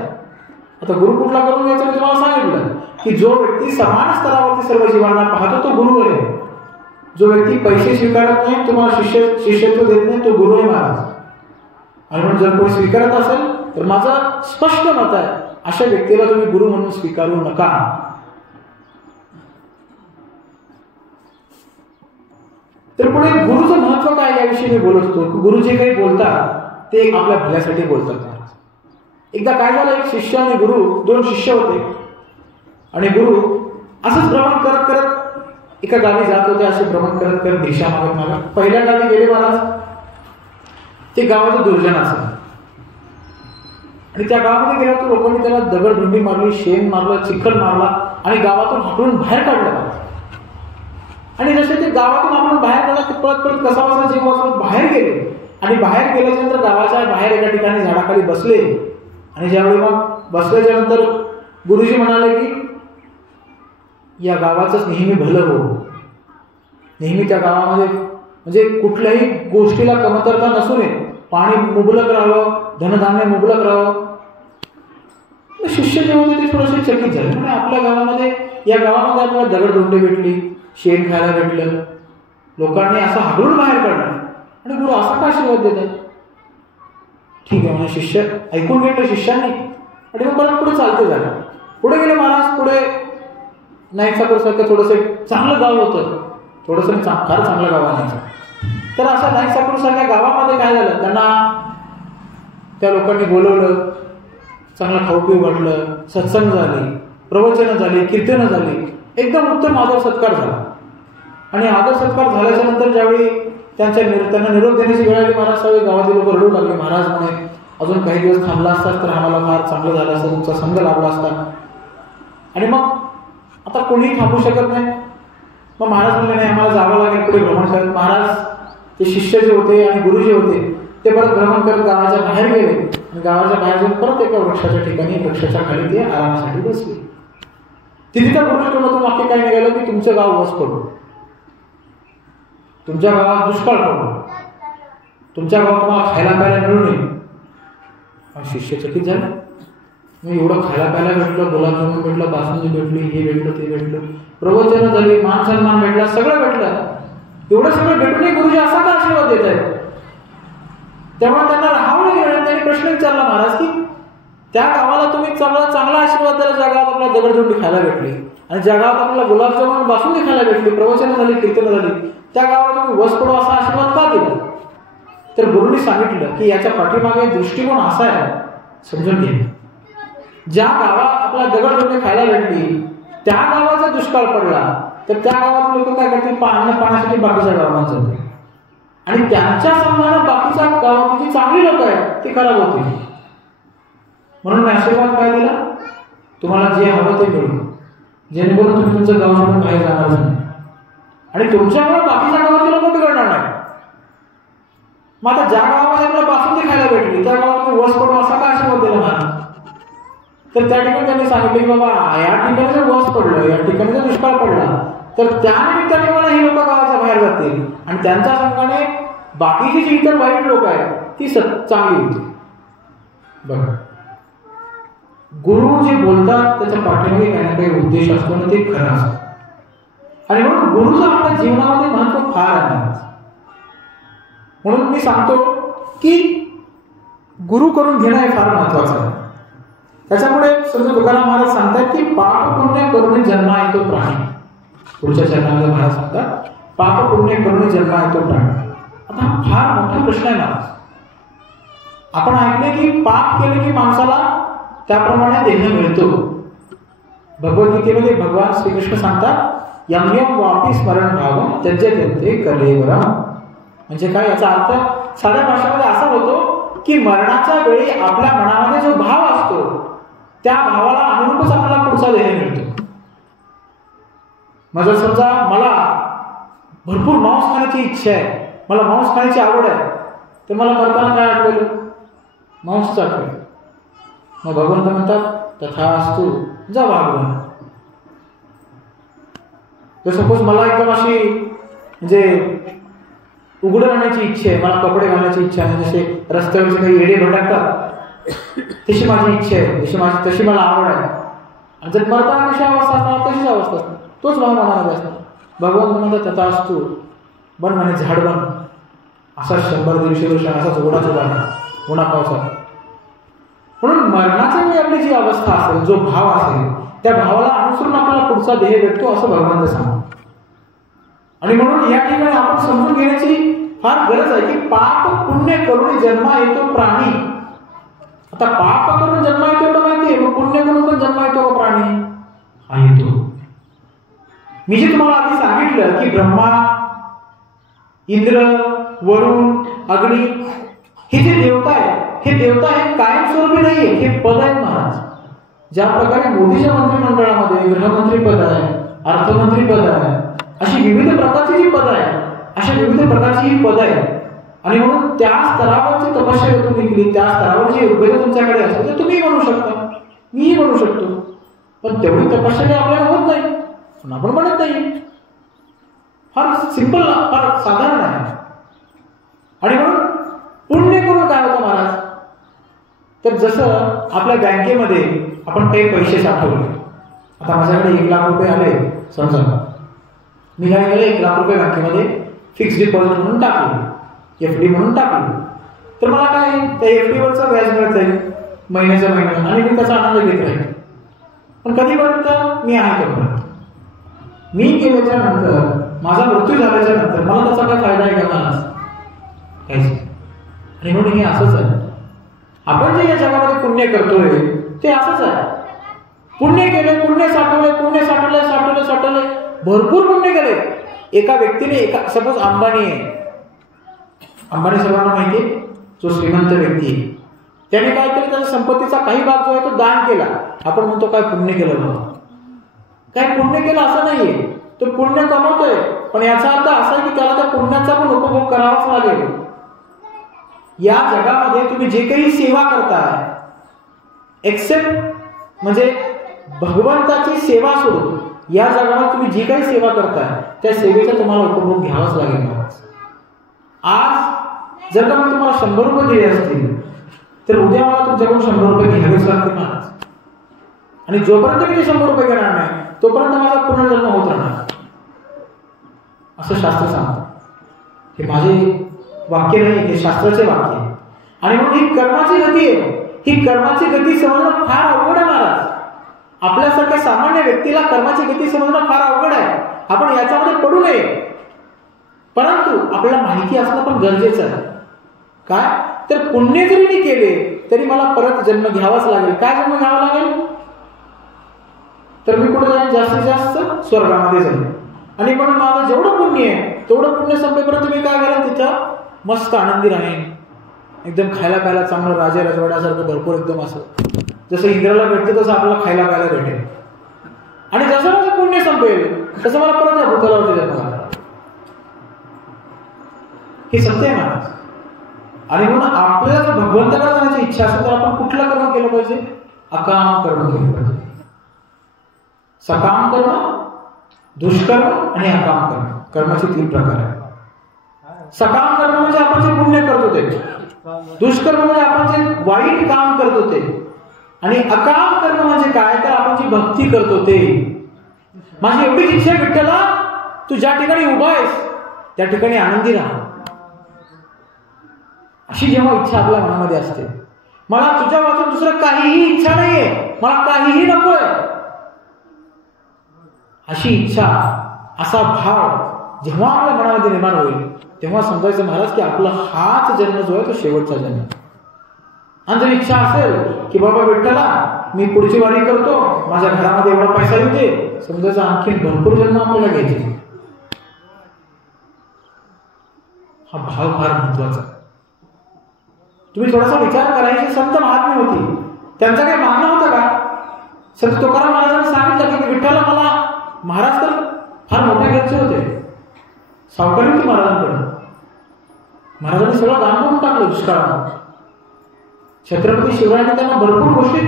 आता गुरु कुठला करून घ्यायचं मी तुम्हाला सांगितलं की जो व्यक्ती समान स्तरावरती सर्व जीवांना पाहतो तो गुरु आहे. जो व्यक्ती पैसे स्वीकारत नाही, तुम्हाला शिष्यत्व देत नाही, तो गुरु आहे महाराज. आणि म्हणून जर कोणी स्वीकारत असेल तर माझं स्पष्ट मत आहे, अशा व्यक्तीला तुम्ही गुरु म्हणून स्वीकारू नका. तर पुढे गुरुचं महत्व काय याविषयी मी बोलत होतो. गुरु जे काही बोलतात ते आपल्या भल्यासाठी बोलतात. एकदा काय झालं, एक शिष्य आणि गुरु, दोन शिष्य होते. आणि गुरु असंच भ्रमण करत करत एका गावी जात होते. असे भ्रमण करत करत भिक्षा मागत मागत पहिल्या गावी गेले महाराज. ते गावाचं दुर्जन असेल. आणि त्या गावामध्ये गेल्यावर लोकांनी त्याला दगडधुंडी मारली, शेण मारलं, चिखल मारला आणि गावातून हाकलून बाहेर काढलं. आणि जसे ते गावातून आपण बाहेर काढला ते पळत पळत कसा बसा जीव वाचवत बाहेर गेले. आणि बाहेर गेल्याच्यानंतर गावाच्या बाहेर एका ठिकाणी झाडाखाली बसले. आणि ज्यावेळी मग बसल्याच्या नंतर गुरुजी म्हणाले की या गावाचंच नेहमी भलं हो, नेहमी त्या गावामध्ये म्हणजे कुठल्याही गोष्टीला कमतरता नसू नये, पाणी मुबलक राहावं, धनधान्य मुबलक राहावं. शिष्य जे होते ते थोडेसे चकित झाले. म्हणजे आपल्या गावामध्ये, या गावामध्ये आपल्याला दगडधोंडे भेटली, शेण खायला भेटलं, लोकांनी असं हाकलून बाहेर काढलं, आणि गुरु असा का आशीर्वाद देतात. ठीक आहे म्हणजे शिष्य ऐकून घेतलं शिष्याने. आणि मग परत पुढे चालते झालं. पुढे गेले महाराज. पुढे नाईकसाखरसारखं थोडंसं चांगलं गाव होतं, थोडंसं फार चांगलं गाव आणायचं. तर असं नाईकसाखरसारख्या गावामध्ये काय झालं, त्यांना त्या लोकांनी बोलवलं, चांगलं खाऊ पिऊ वाटलं, सत्संग झाले, प्रवचनं झाली, कीर्तनं झाली, एकदम उत्तम आदर सत्कार झाला. आणि आदर सत्कार झाल्याच्या नंतर ज्यावेळी त्यांना निरोप देण्याची वेळ आली, महाराज त्यावेळी गावातील लोक रडू लागले. महाराज म्हणे अजून काही दिवस थांबला असतात तर आम्हाला फार चांगलं झालं असतं, तुमचा संघ लाभला असता. आणि मग आता कोणीही थांबू शकत नाही. मग महाराज म्हणले नाही आम्हाला जावं लागेल पुढे भ्रमण करत. महाराज ते शिष्य जे होते आणि गुरु जे होते ते परत भ्रमण करत गावाच्या बाहेर गेले आणि गावाच्या बाहेर जाऊन परत एका वृक्षाच्या ठिकाणी वृक्षाच्या खाली ते आरामासाठी बसले. तिथं गुरुष्टोमातून वाक्य काय निघालं की तुमचं गाव वस पडू, तुमच्या गावात दुष्काळ पडू, तुमच्या गावात तुम्हाला खायला प्यायला मिळू नये. शिष्य चकित झालं. मी एवढं खायला प्यायला भेटलं, गुलाबजामुन भेटलं, बासुंदी भेटली, हे भेटलं, ते भेटलं, प्रवचन झाली, मान सन्मान भेटला, सगळं भेटलं. एवढं सगळं भेटूनही गुरुजी असा का आशीर्वाद देत आहेत? त्यामुळे त्यांना राहावं गेलं. त्यांनी प्रश्न विचारला महाराज की त्या गावाला तुम्ही चांगला आशीर्वाद दिला, ज्या गावात आपल्याला दगडधोंडी खायला भेटली आणि ज्या गावात आपल्याला गुलाबजामुन बासुंदी खायला भेटली, प्रवचन झाली, कीर्तन झाली, त्या गावाला तुम्ही वस पडू असा आशीर्वाद का दिला? तर गुरुंनी सांगितलं की याच्या पाठीमागे दृष्टिकोन असा आहे, समजून घ्या. ज्या गावात आपल्याला दगडधोंडी खायला भेटली त्या गावाचा दुष्काळ पडला तर त्या गावात लोक काय करतील, पाण्यासाठी बाकीच्या गावात जातील आणि त्यांच्या सन्मानात बाकीच्या गावाची चांगली लोक आहेत ती खराब होतील. म्हणून आशीर्वाद काय दिला, तुम्हाला जे हवं ते मिळू, जेणेकरून तुम्ही तुमचं गाव सोडून बाहेर जाणार नाही आणि तुमच्यामुळे बाकीच्या गावातील लोक बिघडणार नाही. मग आता ज्या गावामध्ये आपल्याला बासुंदी खायला भेटली त्या गावात तुम्ही वस पडू असा का आशीर्वाद दिला महाराज? तर त्या ठिकाणी त्यांनी सांगितले की बाबा या ठिकाणी जर वस पडलं, या ठिकाणी जर दुष्काळ पडला तर त्यानिमित्ताने मला ही लोक गावाच्या बाहेर जातील आणि त्यांच्या संघाने बाकीची जी इतर वाईट लोक आहेत ती चांगली होती. बघा, गुरु जे बोलतात त्याच्या पाठीमागे काही ना काही उद्देश असतो आणि ते खरं असतं आणि म्हणून गुरुचं आपल्या जीवनामध्ये महत्व फार आहे. म्हणून मी सांगतो की गुरु करून घेणं हे फार महत्वाचं आहे. त्याच्यामुळे समजा तुकाराम महाराज सांगतात की पाप पुण्य करून जन्मा येतो प्राणी. पुढच्या चरणामध्ये महाराज सांगतात पाप पुण्य करून जन्मा येतो प्राणी. आता हा फार मोठा प्रश्न आहे महाराज. आपण ऐकले की पाप केले की माणसाला त्याप्रमाणे देह मिळतो. भगवद्गीतेमध्ये भगवान श्रीकृष्ण सांगतात यम यम वापी स्मरण भाव त्यज्यते कलेवरम. म्हणजे काय, याचा अर्थ साध्या भाषेमध्ये असा होतो की मरणाच्या वेळी आपल्या मनामध्ये जो भाव असतो त्या भावाला अनुरूपच आपल्याला पुढचा देह मिळतो. मग समजा मला भरपूर मांस खाण्याची इच्छा आहे, मला मांस खाण्याची आवड आहे, तर मला मरताना काय आठवेल, मांसच आठवेल. मग भगवंत म्हणतात तथास्तु जा भागवन. तर सपोज मला एकदम अशी म्हणजे उघडं राहण्याची इच्छा आहे, मला कपडे घालण्याची इच्छा आहे, जसे रस्त्यावरचे काही येडे भटकतात तशी माझी इच्छा आहे, तशी मला आवड आहे. आणि जर मरताना कशी अवस्था असणार तशीच अवस्था असणार, तोच भाव मनामध्ये असणार. भगवंत म्हणतात तथास्तु बन म्हणे झाड बन, असा 100-150 वर्ष असाच ओढाच राहणार उन्हा पावसात. म्हणून मरणाच्या वेळी आपली जी अवस्था असेल, जो भाव असेल, त्या भावाला अनुसरून आपल्याला पुढचा देह भेटतो असं भगवंत सांगतात. आणि म्हणून या ठिकाणी आपण समजून घेण्याची फार गरज आहे की पाप पुण्य करून जन्मा येतो प्राणी. आता पाप करून जन्मा येतो एवढं माहिती आहे, पुण्य करून पण जन्मा येतो का प्राणी? हा येतो. मी जे तुम्हाला आधी सांगितलं की ब्रह्मा, इंद्र, वरुण, अग्नी हे जे देवता आहे, हे देवता हे कायमस्वरूपी नाहीये, हे पद आहेत महाराज. ज्या प्रकारे मोदीच्या मंत्रिमंडळामध्ये गृहमंत्री पद आहे, अर्थमंत्री पद आहे, अशी विविध प्रकारची जी पद आहे, अशा विविध प्रकारची ही पद आहे. आणि म्हणून त्या स्तरावरची तपश्चर्या तुम्ही केली, त्या स्तरावरची योग्यता तुमच्याकडे असेल तर तुम्ही म्हणू शकता, मीही म्हणू शकतो. पण तेवढी तपश्चर्या आपल्याला होत नाही, पण आपण म्हणत नाही. फार सिंपल, फार साधारण आहे. आणि म्हणून पुण्य करून काय होतं महाराज, तर जसं आपल्या बँकेमध्ये आपण काही पैसे साठवले. आता माझ्याकडे 1 लाख रुपये आले समजा, मी काय केलं 1 लाख रुपये बँकेमध्ये फिक्स डिपॉझिट म्हणून टाकले, FD म्हणून टाकले. तर मला काय त्या FD वरचा व्याज मिळत आहे महिन्याच्या महिन्यात आणि मी त्याचा आनंद घेत राहील. पण कधीपर्यंत मी आहे तोपर्यंत. मी केल्याच्या नंतर, माझा मृत्यू झाल्याच्या नंतर मला त्याचा काय फायदा आहे का महाराज? काहीच. आणि म्हणून हे असंच आहे. आपण जे या जगामध्ये पुण्य करतोय ते असंच आहे. पुण्य केले, पुण्य साठवले, पुण्य साठवले, साठवले, साठवले, भरपूर पुण्य केले. एका व्यक्तीने, सपोज अंबानी आहे, अंबानी सर्वांना माहिती आहे, जो श्रीमंत व्यक्ती आहे, त्याने काय केलं, त्याच्या संपत्तीचा काही भाग जो आहे तो दान केला. आपण म्हणतो काय पुण्य केलं बाबा, काय पुण्य केलं असं नाहीये, तो पुण्य कमवतोय. पण याचा अर्थ असा आहे की त्याला त्या पुण्याचा पण उपभोग करावाच लागेल. या जगामध्ये तुम्ही जे काही सेवा करताय, एक्सेप्ट म्हणजे भगवंताची सेवा सोडून या जगामध्ये तुम्ही जी काही सेवा करताय त्या सेवेचा तुम्हाला उपभोग घ्यावाच लागेल महाराज. आज जर का मी तुम्हाला 100 रुपये दिले असतील तर उद्या मला तुमच्याकडून 100 रुपये घ्यावेच लागतील महाराज. आणि जोपर्यंत मी ते 100 रुपये घेणार नाही तोपर्यंत माझा पुनर्जन्म होत राहणार, असं शास्त्र सांगतं. हे माझे वाक्य नाही, हे शास्त्राचे वाक्य आहे. आणि म्हणून ही कर्माची गती आहे. ही कर्माची गती समजणं फार अवघड आहे महाराज. आपल्यासारख्या सामान्य व्यक्तीला कर्माची गती समजणं फार अवघड आहे. आपण याच्यामध्ये पडू नये, परंतु आपल्याला माहिती असणं पण गरजेचं आहे. काय तर पुण्य जरी मी केले तरी मला परत जन्म घ्यावाच लागेल. काय जन्म घ्यावा लागेल तर मी कुठे जाईन, जास्तीत जास्त स्वर्गामध्ये जाईन. आणि म्हणून माझं जेवढं पुण्य आहे तेवढं पुण्य संपेपर्यंत मी काय करेन, तिथं मस्त आनंदी राहीन. एकदम खायला प्यायला चांगलं राजे राजवाड्यासारखं भरपूर एकदम असं जसं इंद्राला भेटतं तसं आपल्याला खायला प्यायला भेटेल. आणि जसं माझं पुण्य संपेल तसं मला परत या भूतलावरती जन्म घाला. हे सत्य आहे महाराज. आणि म्हणून आपल्याला जर भगवंताकडे जाण्याची इच्छा असेल तर आपण कुठलं कर्म केलं पाहिजे, अकाम कर्म केलं पाहिजे. सकाम कर्म, दुष्कर्म आणि अकाम कर्म, कर्माचे 3 प्रकार आहेत. सकाम कर्म म्हणजे आपण जे पुण्य करतो ते, दुष्कर्म म्हणजे आपण जे वाईट काम करतो ते, आणि अकाम कर्म म्हणजे काय तर आपण जी भक्ती करतो ते. माझी एवढीच इच्छा आहे विठ्ठला, तू ज्या ठिकाणी उभा आहेस त्या ठिकाणी आनंदी राहा. अशी जेव्हा इच्छा आपल्या मनामध्ये असते, मला तुझ्या वाचून दुसरं काहीही इच्छा नाहीये, मला काहीही नकोय, अशी इच्छा, असा भाव जेव्हा आपल्या मनामध्ये निर्माण होईल तेव्हा समजायचं महाराज की आपला हाच जन्म जो आहे तो शेवटचा जन्म. आणि जर इच्छा असेल की बाबा विठ्ठला मी पुढची वारी करतो, माझ्या घरामध्ये एवढा पैसा येऊ दे, समजायचं आणखी भरपूर जन्म आपल्याला घ्यायचे. हा भाव फार महत्वाचा. तुम्ही थोडासा विचार करायचे. संत महात्मे होती, त्यांचं काही मागणं होतं का? संत तुकाराम महाराजांनी सांगितलं की विठ्ठला मला, महाराज तर फार मोठ्या घरचे होते, सावकारी होती महाराजांकडे, महाराजांनी सगळं दान करून टाकलं दुष्काळात. छत्रपती शिवरायांनी त्यांना भरपूर गोष्टी,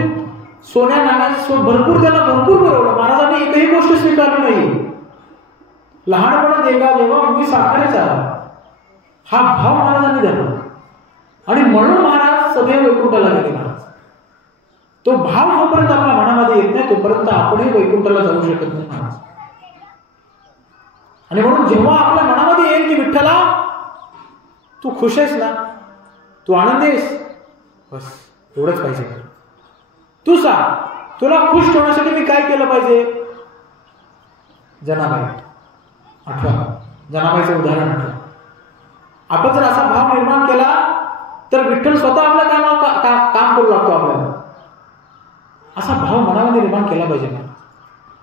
सोन्या नाण्याचे भरपूर, त्यांना भरपूर पुरवलं. महाराजांनी एकही गोष्ट स्वीकारली नाही. लहानपणात देगा देवा मी साखारेचा, हा भाव महाराजांनी धरला. आणि म्हणून महाराज सदैव वैकुंठाला गेले. महाराज तो भाव जोपर्यंत आपल्या मनामध्ये येत नाही तोपर्यंत आपणही वैकुंठाला जाऊ शकत नाही महाराज. आणि म्हणून जेव्हा आपल्या मनामध्ये येईल की विठ्ठला तू खुश आहेस ना, तू आनंदी आहेस, बस एवढंच पाहिजे. तू सांग तुला खुश ठेवण्यासाठी मी काय केलं पाहिजे. जनाबाई आठवा, जनाबाईचं उदाहरण आठवा. आपण जर असा भाव निर्माण केला तर विठ्ठल स्वतः आपल्या कामावर काम करू लागतो आपल्याला. असा भाव मनामध्ये निर्माण केला पाहिजे ना.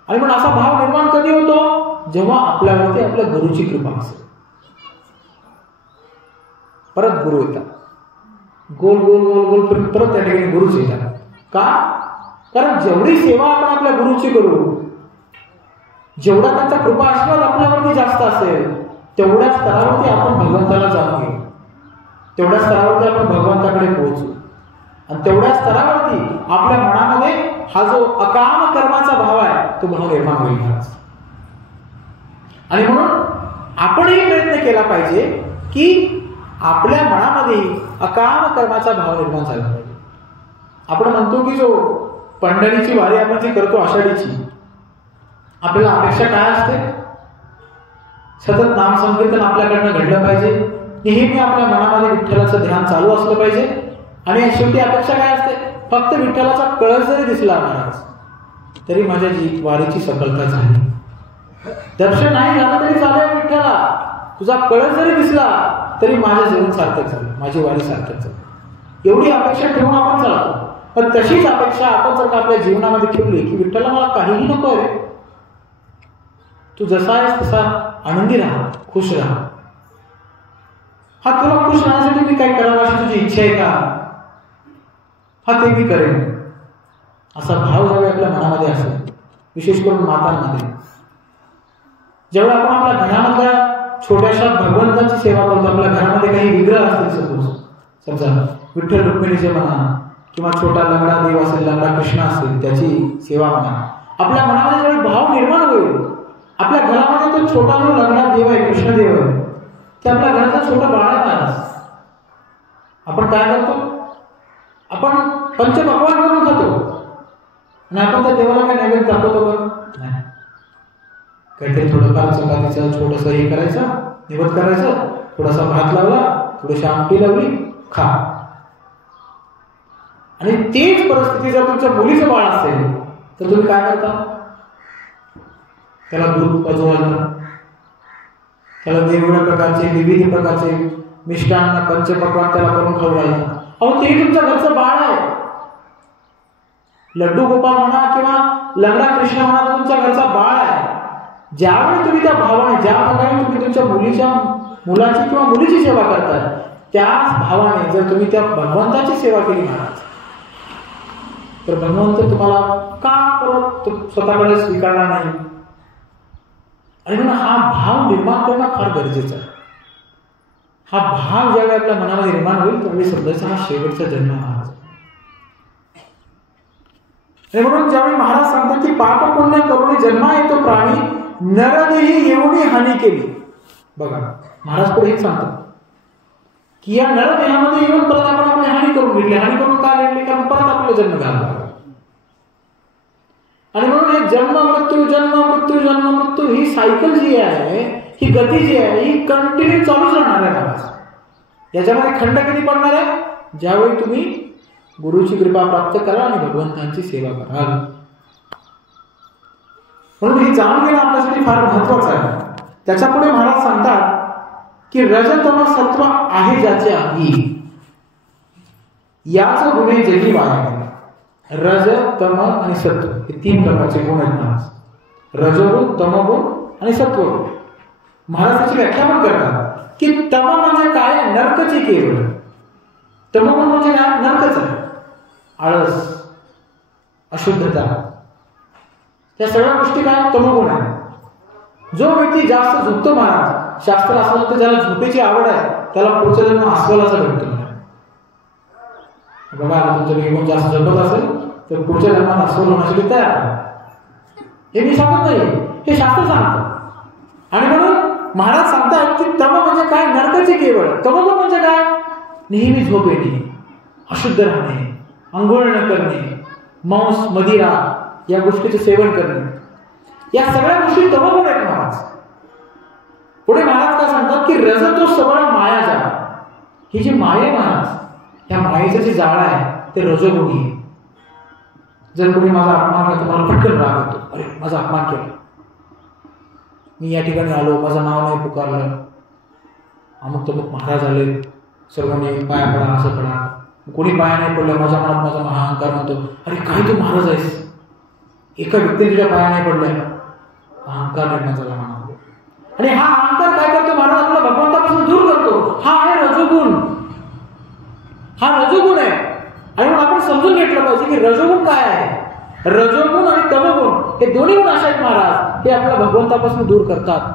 आणि पण असा भाव निर्माण कधी होतो, जेव्हा आपल्यावरती आपल्या गुरुची कृपा असेल. परत गुरु येतात, गोल गोल गोल गोल फिरून परत त्या ठिकाणी गुरुच येतात. का? कारण जेवढी सेवा आपण आपल्या गुरुची करू, जेवढा त्यांचा कृपा आशीर्वाद आपल्यावरती जास्त असेल तेवढ्या स्तरावरती आपण भगवंताला जाणून घेऊ, तेवढ्या स्तरावरती आपण भगवंताकडे पोहोचू. आणि तेवढ्या स्तरावरती आपल्या मनामध्ये हा जो अकाम कर्माचा भाव आहे तो भाव निर्माण होईल महाराज. आणि म्हणून आपणही प्रयत्न केला पाहिजे की आपल्या मनामध्ये अकाम कर्माचा भाव निर्माण झाला पाहिजे. आपण म्हणतो की जो पंढरीची वारी आपण जी करतो आषाढीची, आपल्याला अपेक्षा काय असते, सतत नामसंकीर्तन आपल्याकडनं घडलं पाहिजे, नेहमी आपल्या मनामध्ये विठ्ठलाचं ध्यान चालू असलं पाहिजे. आणि शेवटी अपेक्षा काय असते, फक्त विठ्ठलाचा कळस जरी दिसला महाराज तरी माझ्या वारीची सफलता झाली. दर्शन नाही झालं तरी चालेल विठ्ठला, तुझा कळस जरी दिसला तरी माझं जीवन सार्थक झालं, माझी वारी सार्थक झाली. एवढी अपेक्षा ठेवून आपण चालतो. पण तशीच अपेक्षा आपण जर का आपल्या जीवनामध्ये ठेवली की विठ्ठला मला काहीही नको रे, तू जसा आहेस तसा आनंदी राहा, खुश राहा. हा तुला खुश राहण्यासाठी मी काय करावं अशी तुझी इच्छा आहे का, हा ते मी करेन. असा भाव ज्यावेळी आपल्या मनामध्ये असेल, विशेष करून मातांमध्ये, जेव्हा आपण आपल्या घरामधल्या छोट्याशा भगवंताची सेवा करतो, आपल्या घरामध्ये काही विग्रह असतील, समजा विठ्ठल रुक्मिणीचे म्हणा किंवा छोटा लंगडा देव असेल, लंगडा कृष्ण असेल, त्याची सेवा म्हणा, आपल्या मनामध्ये जेव्हा भाव निर्माण होईल, आपल्या घरामध्ये तो छोटा जो लंगडा देव आहे, कृष्णदेव आहे, ते आपल्या घराचा छोटा बाळ आहे. आपण काय करतो? आपण पंचपक्वान्न करून खातो आणि आपण त्या देवाला काय नैवेद्य दाखवतो का? नाही. काहीतरी थोडंफार चपातीचं छोटंसं हे करायचं, निवद करायचं, थोडासा भात लावला, थोडीशी आमटी लावली, खा. आणि तीच परिस्थिती जर तुमच्या मुलीचं बाळ असेल तर तुम्ही काय करता? त्याला दूध पाजवायला, त्याला वेगवेगळ्या प्रकारचे विविध प्रकारचे मिष्टान्न पंचपक्वान्न त्याला करून खाऊ घालता. अहो ते तुमच्या घरचं बाळ आहे. लड्डू गोपाल म्हणा किंवा लंगडा कृष्ण म्हणा, तुमच्या घरचा बाळ आहे. ज्यावेळी तुम्ही त्या भावाने, ज्या प्रकारे तुम्ही तुमच्या मुलाची किंवा मुलीची सेवा करताय, त्याच भावाने जर तुम्ही त्या भगवंताची सेवा केली महाराज, तर भगवंत तुम्हाला का परत स्वतःकडे स्वीकारणार नाही? आणि म्हणून हा भाव निर्माण करणं फार गरजेचं आहे. हा भाव ज्यावेळी आपल्या मनामध्ये निर्माण होईल त्यावेळी समजायचा हा शेवटचा जन्म महाराज. आणि म्हणून ज्यावेळी महाराज सांगतात की पाप पुण्य करून जन्मा येतो प्राणी, नरदेही एवढी हानी केली. बघा महाराज पुढे हेच सांगतात की या नरदेहामध्ये येऊन परत आपण आपली हानी करून घेतली. हानी करून का घेतली? कारण परत आपला जन्म घालला. आणि म्हणून हे जन्म मृत्यू जन्म मृत्यू जन्म मृत्यू ही सायकल जी आहे, ही गती जी आहे, ही कंटिन्यू चालूच राहणार आहे महाराज. याच्यामध्ये खंड किती पडणार आहे? ज्यावेळी तुम्ही गुरुची कृपा प्राप्त करा आणि भगवंतांची सेवा कराल. म्हणून हे जाणून घेणं आपल्यासाठी फार महत्वाचं आहे. त्याच्या पुढे महाराज सांगतात की रजतम सत्व आहे ज्याचे आधी, याच गुणे जगी वाया. रज, तम आणि सत्व हे तीन प्रकारचे गुण आहेत महाराज. रजोगुण, तमगुण आणि सत्वगुण. महाराज त्याची व्याख्या पण करतात की तम म्हणजे काय? नरकची केवळ. तमगुण म्हणजे काय? नरकच आहे. आळस, अशुद्धता, त्या सगळ्या गोष्टी काय? तमगुण आहे. जो व्यक्ती जास्त झोपतो महाराज, शास्त्र असं म्हणतं ज्याला झोपेची आवड आहे त्याला पुढच्या जन्म अस्वलाचा भेटतो. बघा तुमचं निगमन जास्त झोपत असेल तर पुढच्या जन्मात अस्वल होण्यासाठी तयार आहे. हे मी सांगत नाही, हे शास्त्र सांगतं. आणि म्हणून महाराज सांगतात की तम म्हणजे काय? नरकाची केवळ. तमगुण म्हणजे काय? नेहमी झोप येणे, अशुद्ध राहणे, अंघोळ न करणे, मांस, मदिरा या गोष्टीचे सेवन करणे, या सगळ्या गोष्टी तमगुण आहेत महाराज. पुढे महाराज काय सांगतात की रज तो सबळ माया जा. ही जी माया महाराज, या मायेचं जे जाळ आहे ते रजोगुणी आहे. जर कोणी माझा अपमान केला तर मला पटकन राग येतो. अरे माझा अपमान केला, मी या ठिकाणी आलो, माझं नाव नाही पुकारलं, अमुक तमुक महाराज आले, सर्वांनी पाया पडा, असं पडा. कोणी पाया नाही पडलं, माझ्या मनात माझा महाअहंकार म्हणतो अरे काय तू महाराज आहेस. एका व्यक्ती तुझ्या पाया नाही पडलाय, अहंकार निर्माण झाला मनामध्ये. आणि हा अहंकार काय करतो महाराज? आपला भगवंतापासून दूर करतो. हा आहे रजोगुण. हा रजोगुण आहे. आणि म्हणून आपण समजून घेतलं पाहिजे की रजोगुण काय आहे. रजोगुण आणि तमोगुण हे दोन्ही गुण असे आहेत महाराज, हे आपल्या भगवंतापासून दूर करतात.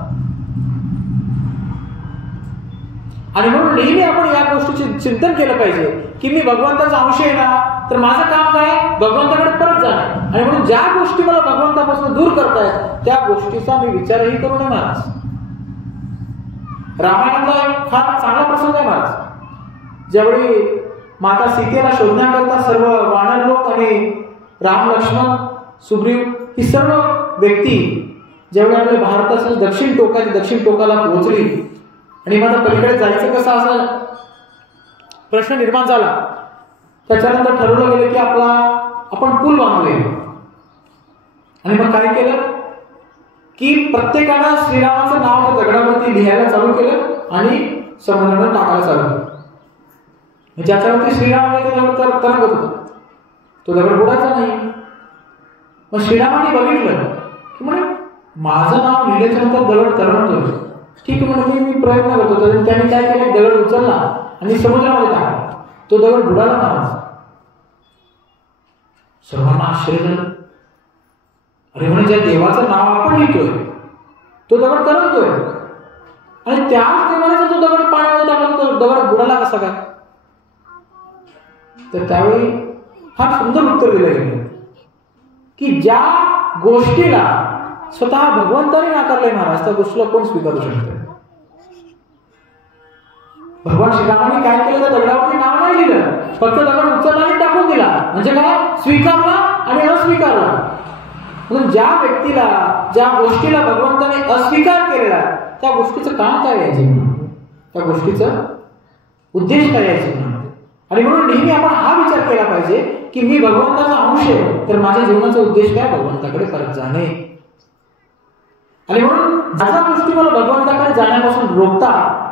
आणि म्हणून नेहमी आपण या गोष्टीचे चिंतन केलं पाहिजे की मी भगवंताचा अंश आहे ना, तर माझं काम काय? भगवंताकडे परत जाणं. आणि म्हणून ज्या गोष्टी मला भगवंतापासून दूर करतायत त्या गोष्टीचा मी विचारही करू नये महाराज. रामायणातला एक फार चांगला प्रसंग आहे महाराज. ज्यावेळी माता सीतेला शोधण्याकरता सर्व वानर लोक आणि राम, लक्ष्मण, सुग्रीव ही सर्व व्यक्ती ज्यावेळी आपल्या भारताच्या दक्षिण टोकाला पोहोचली आणि माझा पलीकडे जायचं कसं असा प्रश्न निर्माण झाला. त्याच्यानंतर ठरवलं गेलं की आपण पूल बांधूया. आणि मग काय केलं की प्रत्येकानं श्रीरामाचं नाव त्या दगडावरती लिहायला चालू केलं आणि समुद्रावर टाकायला चालू केलं. ज्याच्यावरती श्रीराम त्याच्यावर तरंगत होता तो दगड बुडायचा नाही. मग श्रीरामाने बघितलं की म्हणे माझं नाव लिहिल्याच्या नंतर दगड तरंगतोय. ठीक आहे म्हणजे मी प्रयत्न करतो. तर त्याने काय केलं, दगड उचलला आणि समुद्रामध्ये टाकला. तो दगड बुडाला ना. सर्वांना आश्चर्य झालं. अरे म्हणजे ज्या देवाचं नाव आपण लिहितोय तो दगड तरंगतोय आणि त्याच देवाने तो दगड पाण्यामध्ये टाकला तो दगड बुडाला कसा काय? तर त्यावेळी फार सुंदर उत्तर दिलं गेलं की ज्या गोष्टीला स्वतः भगवंताने नाकारलंय महाराज, त्या गोष्टीला कोण स्वीकारू शकतं? भगवान श्रीरामाने काय केलं तर दगडावरती नाव नाही लिहिलं, फक्त दगड उचलला आणि टाकून दिला. म्हणजे काय? स्वीकारला आणि अस्वीकारला. म्हणून ज्या व्यक्तीला, ज्या गोष्टीला भगवंताने अस्वीकार केलेला, त्या गोष्टीचं काम काय यायचे, त्या गोष्टीचं उद्देश काय यायचे. आणि म्हणून नेहमी आपण हा विचार केला पाहिजे की मी भगवंताचा अंश आहे, तर माझ्या जीवनाचा उद्देश काय? भगवंताकडे परत जाणे. आणि म्हणून ज्या गोष्टी मला भगवंताकडे जाण्यापासून रोखतात,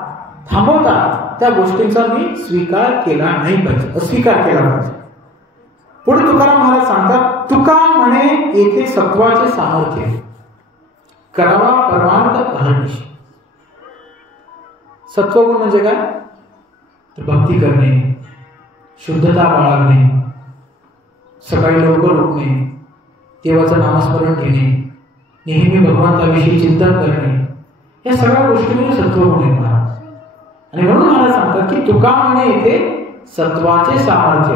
थांबवतात, त्या गोष्टींचा मी स्वीकार केला नाही पाहिजे, अस्वीकार केला पाहिजे. पुढे तुकाराम महाराज सांगतात, तुका म्हणे येथे सत्वाचे सामर्थ्य करावा परमार्थ अहर्निशी. सत्वगुण म्हणजे काय? तर भक्ती करणे, शुद्धता बाळगणे, सकाळी लवकर उठणे, देवाचं नामस्मरण घेणे, नेहमी भगवंताविषयी चिंतन करणे, या सगळ्या गोष्टींमध्ये सत्वगुण आहेत महाराज. आणि म्हणून महाराज सांगतात की तुका म्हणे येथे सत्वाचे सामर्थ्य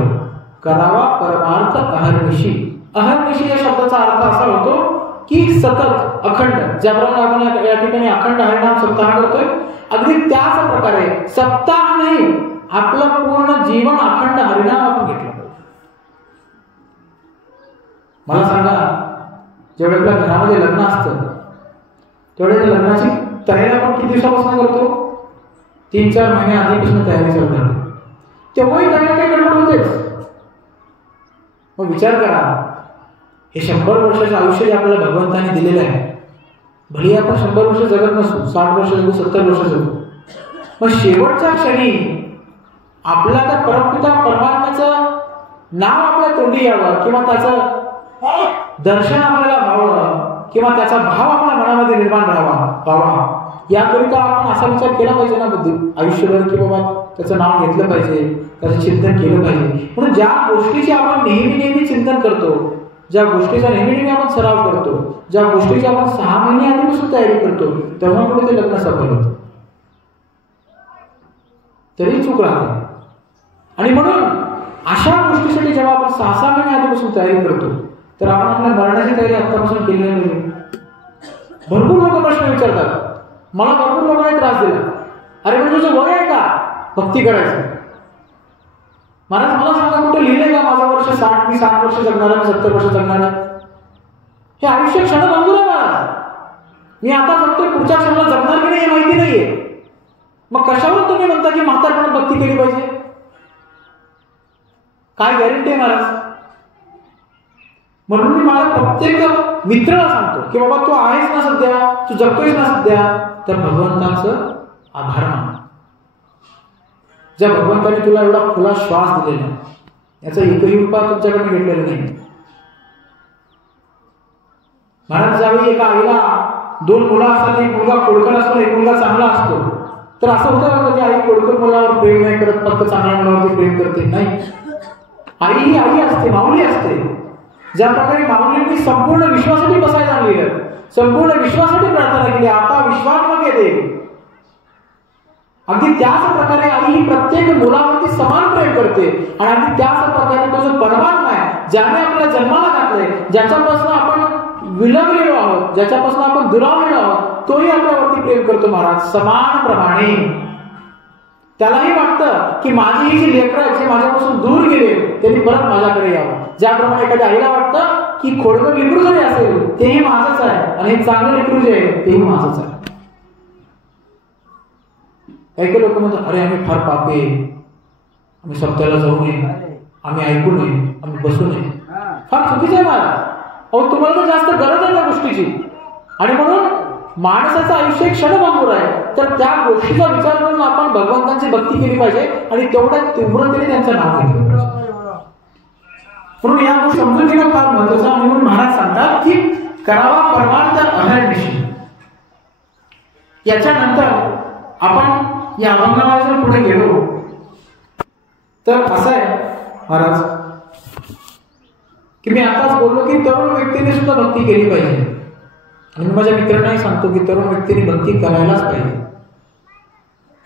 करावा परमार्थ अहर्निशी. अहर्निशी या शब्दाचा अर्थ असा होतो की सतत, अखंड. ज्याप्रमाणे आपण या ठिकाणी अखंड हरिनाम सप्ताह करतोय, अगदी त्याच प्रकारे सप्ताह नाही, आपलं पूर्ण जीवन अखंड हरिनाम आपण घेतलं पाहिजे. मला सांगा, जेवढे आपल्या घरामध्ये लग्न असतं तेवढे लग्नाची तयारी आपण किती दिवसापासून करतो? 3-4 महिने आधीपासून तयारी चालू राहते. तेव्हाही काही ना काही गडबड होतेच. मग विचार करा, हे 100 वर्षाचं आयुष्य जे आपल्याला भगवंताने दिलेलं आहे, भले आपण 100 वर्ष जगत नसू, 60 वर्ष जगू, 70 वर्ष जगू, मग शेवटच्या क्षणी आपला त्या परमपिता परमात्म्याचं नाव आपल्या तोंडी यावं, किंवा त्याचं दर्शन आपल्याला व्हावं, किंवा त्याचा भाव आपल्या मनामध्ये निर्माण व्हावा, याकरिता आपण असा विचार केला पाहिजे ना आयुष्यभर, की बाबा त्याचं नाव घेतलं पाहिजे, त्याचं चिंतन केलं पाहिजे. म्हणून ज्या गोष्टीचे आपण नेहमी चिंतन करतो, ज्या गोष्टीचा नेहमी आपण सराव करतो, ज्या गोष्टीची आपण 6 महिने आधीपासून तयारी करतो, तेव्हा पुढे ते लग्न सफल होतं, तरी चूक राहते. आणि म्हणून अशा गोष्टीसाठी जेव्हा आपण 6-6 महिने आधीपासून तयारी करतो, तर आपण आपल्या मरणाची तयारी आतापासून केली नाही. भरपूर लोक प्रश्न विचारतात, मला भरपूर लोकांनी त्रास दिला, अरे म्हणजे तुझं वय आहे का भक्ती करायचं? महाराज मला सांगा, कुठे लिहिलंय का माझं वर्ष 60, मी 60 वर्ष जगणार आहे, 70 वर्ष जगणार आहे? हे आयुष्य क्षणभंगूर आहे महाराज. मी आता जगतोय, पुढच्या क्षणाला जगणार की नाही हे माहिती नाहीये. मग कशावर तुम्ही म्हणता की म्हातारपणात भक्ती केली पाहिजे? काय गॅरंटी आहे महाराज? म्हणून मी माझ्या प्रत्येक मित्राला सांगतो की बाबा तू आहेस ना सध्या, तू जगतोयस ना सध्या, तर भगवंताचं आभार मान. ज्या भगवंताने तुला एवढा खुला श्वास दिलेला, याचा एकही उपाय तुमच्याकडे घेतलेला नाही. महाराज ज्यावेळी एका आईला 2 मुलं असतात, एक मुलगा खोडकर असतो, एक मुलगा चांगला असतो, तर असं होतं की आई खोडकर मुलावर प्रेम नाही करत, फक्त चांगल्या मुलावरती प्रेम करते? नाही. आई ही आई असते, माऊली असते. ज्या प्रकारे माऊलींनी संपूर्ण विश्वासाठी बसायला आणलेलं, संपूर्ण विश्वासाठी प्रार्थना केली, आता विश्वात्मक येते, अगदी त्याच प्रकारे आई ही प्रत्येक मुलावरती समान प्रेम करते. आणि अगदी त्याच प्रकारे तो जो परमात्मा आहे, ज्याने आपल्याला जन्माला घातलंय, ज्याच्यापासून आपण विलगलेलो आहोत, ज्याच्यापासून आपण दुरावलेलो आहोत, तोही आपल्यावरती प्रेम करतो महाराज, समान प्रमाणे. त्यालाही वाटतं की माझी ही जी लेकरं आहेत, जे माझ्यापासून दूर गेले, त्यांनी परत माझ्याकडे यावं. ज्याप्रमाणे एखाद्या आईला वाटतं की खोडकर लेकरू जरी असेल तेही माझंच आहे, आणि हे चांगलं लेकरू जे आहे तेही माझंच आहे. काही लोक म्हणतात, अरे आम्ही फार पापी, आम्ही सप्त्याला जाऊ नये, आम्ही ऐकू नये, आम्ही बसू नये. फार चुकीचं आहे महाराज. अहो तुम्हाला तर जास्त गरज आहे त्या गोष्टीची. आणि म्हणून माणसाचं आयुष्य क्षणभंगूर आहे, तर त्या गोष्टीचा विचार करून आपण भगवंतांची भक्ती केली पाहिजे, आणि तेवढ्या तीव्रतेने त्यांचं नाव घेतलं पाहिजे. म्हणून या गोष्टी समजून घेणं फार महत्वाचं. आणि म्हणून महाराज सांगतात की करावा परमार्थ अहर्निशी. याच्यानंतर आपण या अभंगाला जर पुढे गेलो तर असं आहे महाराज की मी आताच बोललो की तरुण व्यक्तीने सुद्धा भक्ती केली पाहिजे. आणि मी माझ्या मित्रांनाही सांगतो की तरुण व्यक्तीने भक्ती करायलाच पाहिजे.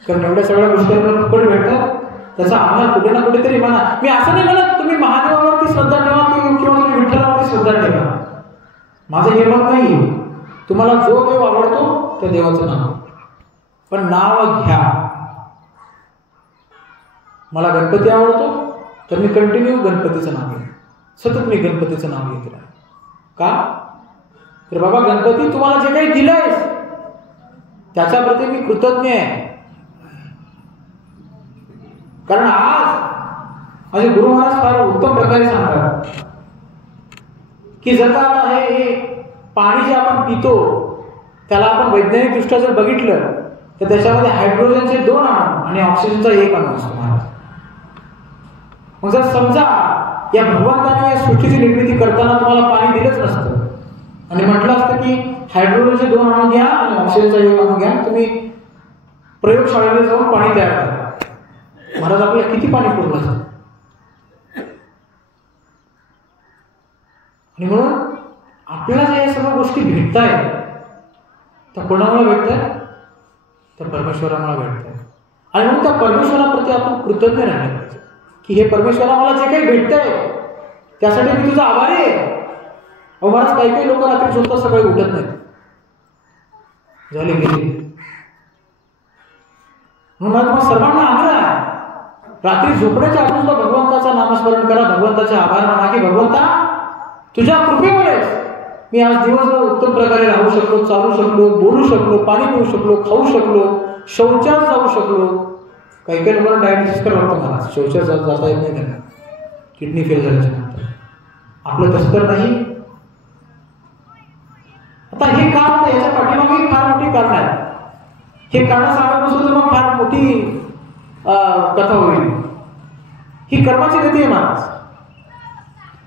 कारण एवढ्या सगळ्या गोष्टी आपल्याला फुकट भेटतात, त्याचा आम्हाला कुठे ना कुठेतरी म्हणा. मी असं नाही म्हणत तुम्ही महादेवावरती श्रद्धा ठेवा किंवा तुम्ही विठ्ठलावरती श्रद्धा ठेवा, माझं हे मत नाही. तुम्हाला जो देव आवडतो त्या देवाचं नाव, पण नाव घ्या. मला गणपती आवडतो तर मी कंटिन्यू गणपतीचं नाव घेईन, सतत मी गणपतीचं नाव घेत राहीन. का तर बाबा गणपती तुम्हाला जे काही दिलंयस त्याच्याप्रती मी कृतज्ञ आहे. कारण आज माझे गुरु महाराज फार उत्तम प्रकारे सांगतात की जर का आता हे पाणी जे आपण पितो त्याला आपण वैज्ञानिक दृष्ट्या जर बघितलं तर त्याच्यामध्ये हायड्रोजनचे 2 अणू आणि ऑक्सिजनचा 1 अणू असतो. मग जर समजा या भगवंताने या सृष्टीची निर्मिती करताना तुम्हाला पाणी दिलंच नसतं आणि म्हटलं असतं की हायड्रोजनचे 2 अणू घ्या आणि ऑक्सिजनचा 1 अणू घ्या, तुम्ही प्रयोगशाळेला जाऊन पाणी तयार करा, महाराज आपल्याला किती पाणी पुरलं असतं. आणि म्हणून आपल्याला ज्या या सर्व गोष्टी भेटत आहेत त्या कोणाला भेटत आहेत, तर परमेश्वराला भेटत आहेत. आणि म्हणून त्या परमेश्वराप्रती आपण कृतज्ञ राहिले पाहिजे की हे परमेश्वरा मला जे काही भेटतंय त्यासाठी मी तुझा आभारी आहे. अहो महाराज काही काही लोक रात्री झोपतात सकाळी उठत नाहीत, झाले गेले. म्हणून मला तुम्हाला सर्वांना आग्रह आहे, रात्री झोपण्याच्या आधी सुद्धा भगवंताचं नामस्मरण करा, भगवंताचे आभार माना की भगवंता तुझ्या कृपेमुळेच मी आज दिवसभर उत्तम प्रकारे राहू शकलो, चालू शकलो, बोलू शकलो, पाणी पिऊ शकलो, खाऊ शकलो, शौचास जाऊ शकलो. काही काही लोकांना डायबिटीस करावं लागतं मला, शौचास जाता येत नाही त्यांना, किडनी फेल झाल्याच्या नंतर. आपलं तसं तर नाही. आता हे कारण होतं, याच्या पाठीमागे फार मोठी कारण आहे. हे कारण सांगत नसलं तर मग फार मोठी कथा होईल. ही कर्माची गती आहे महाराज.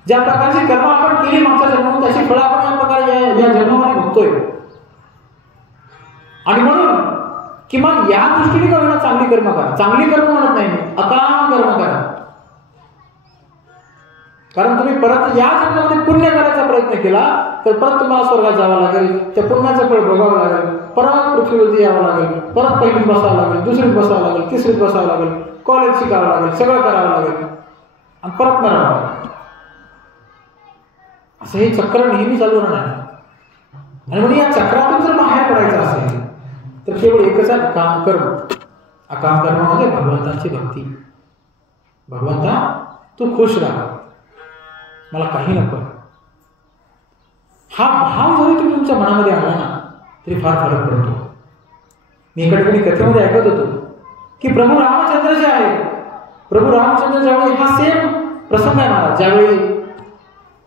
ज्या प्रकारची कर्म आपण केली मागच्या जन्मात त्याची फळं आपण या प्रकारे या जन्मामध्ये भोगतोय. आणि म्हणून किमान या दृष्टीने का होईना चांगली कर्म करा. चांगली कर्म म्हणत नाही मी, अकाम कर्म करा. कारण तुम्ही परत या जन्मामध्ये पुण्य करायचा प्रयत्न केला तर परत तुम्हाला स्वर्गात जावं लागेल, त्या पुण्याचं फळ भोगावं लागेल, परत पृथ्वीवरती यावं लागेल, परत पहिलीत बसावं लागेल, दुसरीत बसावं लागेल, तिसरीत बसावं लागेल, कॉलेज शिकावं लागेल, सगळं करावं लागेल आणि परत मरावं लागेल. असं हे चक्र नेहमी चालू राहणार. आणि म्हणून या चक्रातून जर बाहेर पडायचं असेल तर केवळ एकच आहे, अकाम कर्म. अकाम कर्म म्हणजे भगवंताची भक्ती. भगवंता तू खुश राहा, मला काही नको. हा भाव जरी तुम्ही तुमच्या मनामध्ये आला ना तरी फार फरक पडतो. मी एका ठिकाणी कथेमध्ये ऐकत होतो की प्रभू रामचंद्र जे आहेत, प्रभू रामचंद्र ज्यावेळी हा सेम प्रसंग आहे महाराज, ज्यावेळी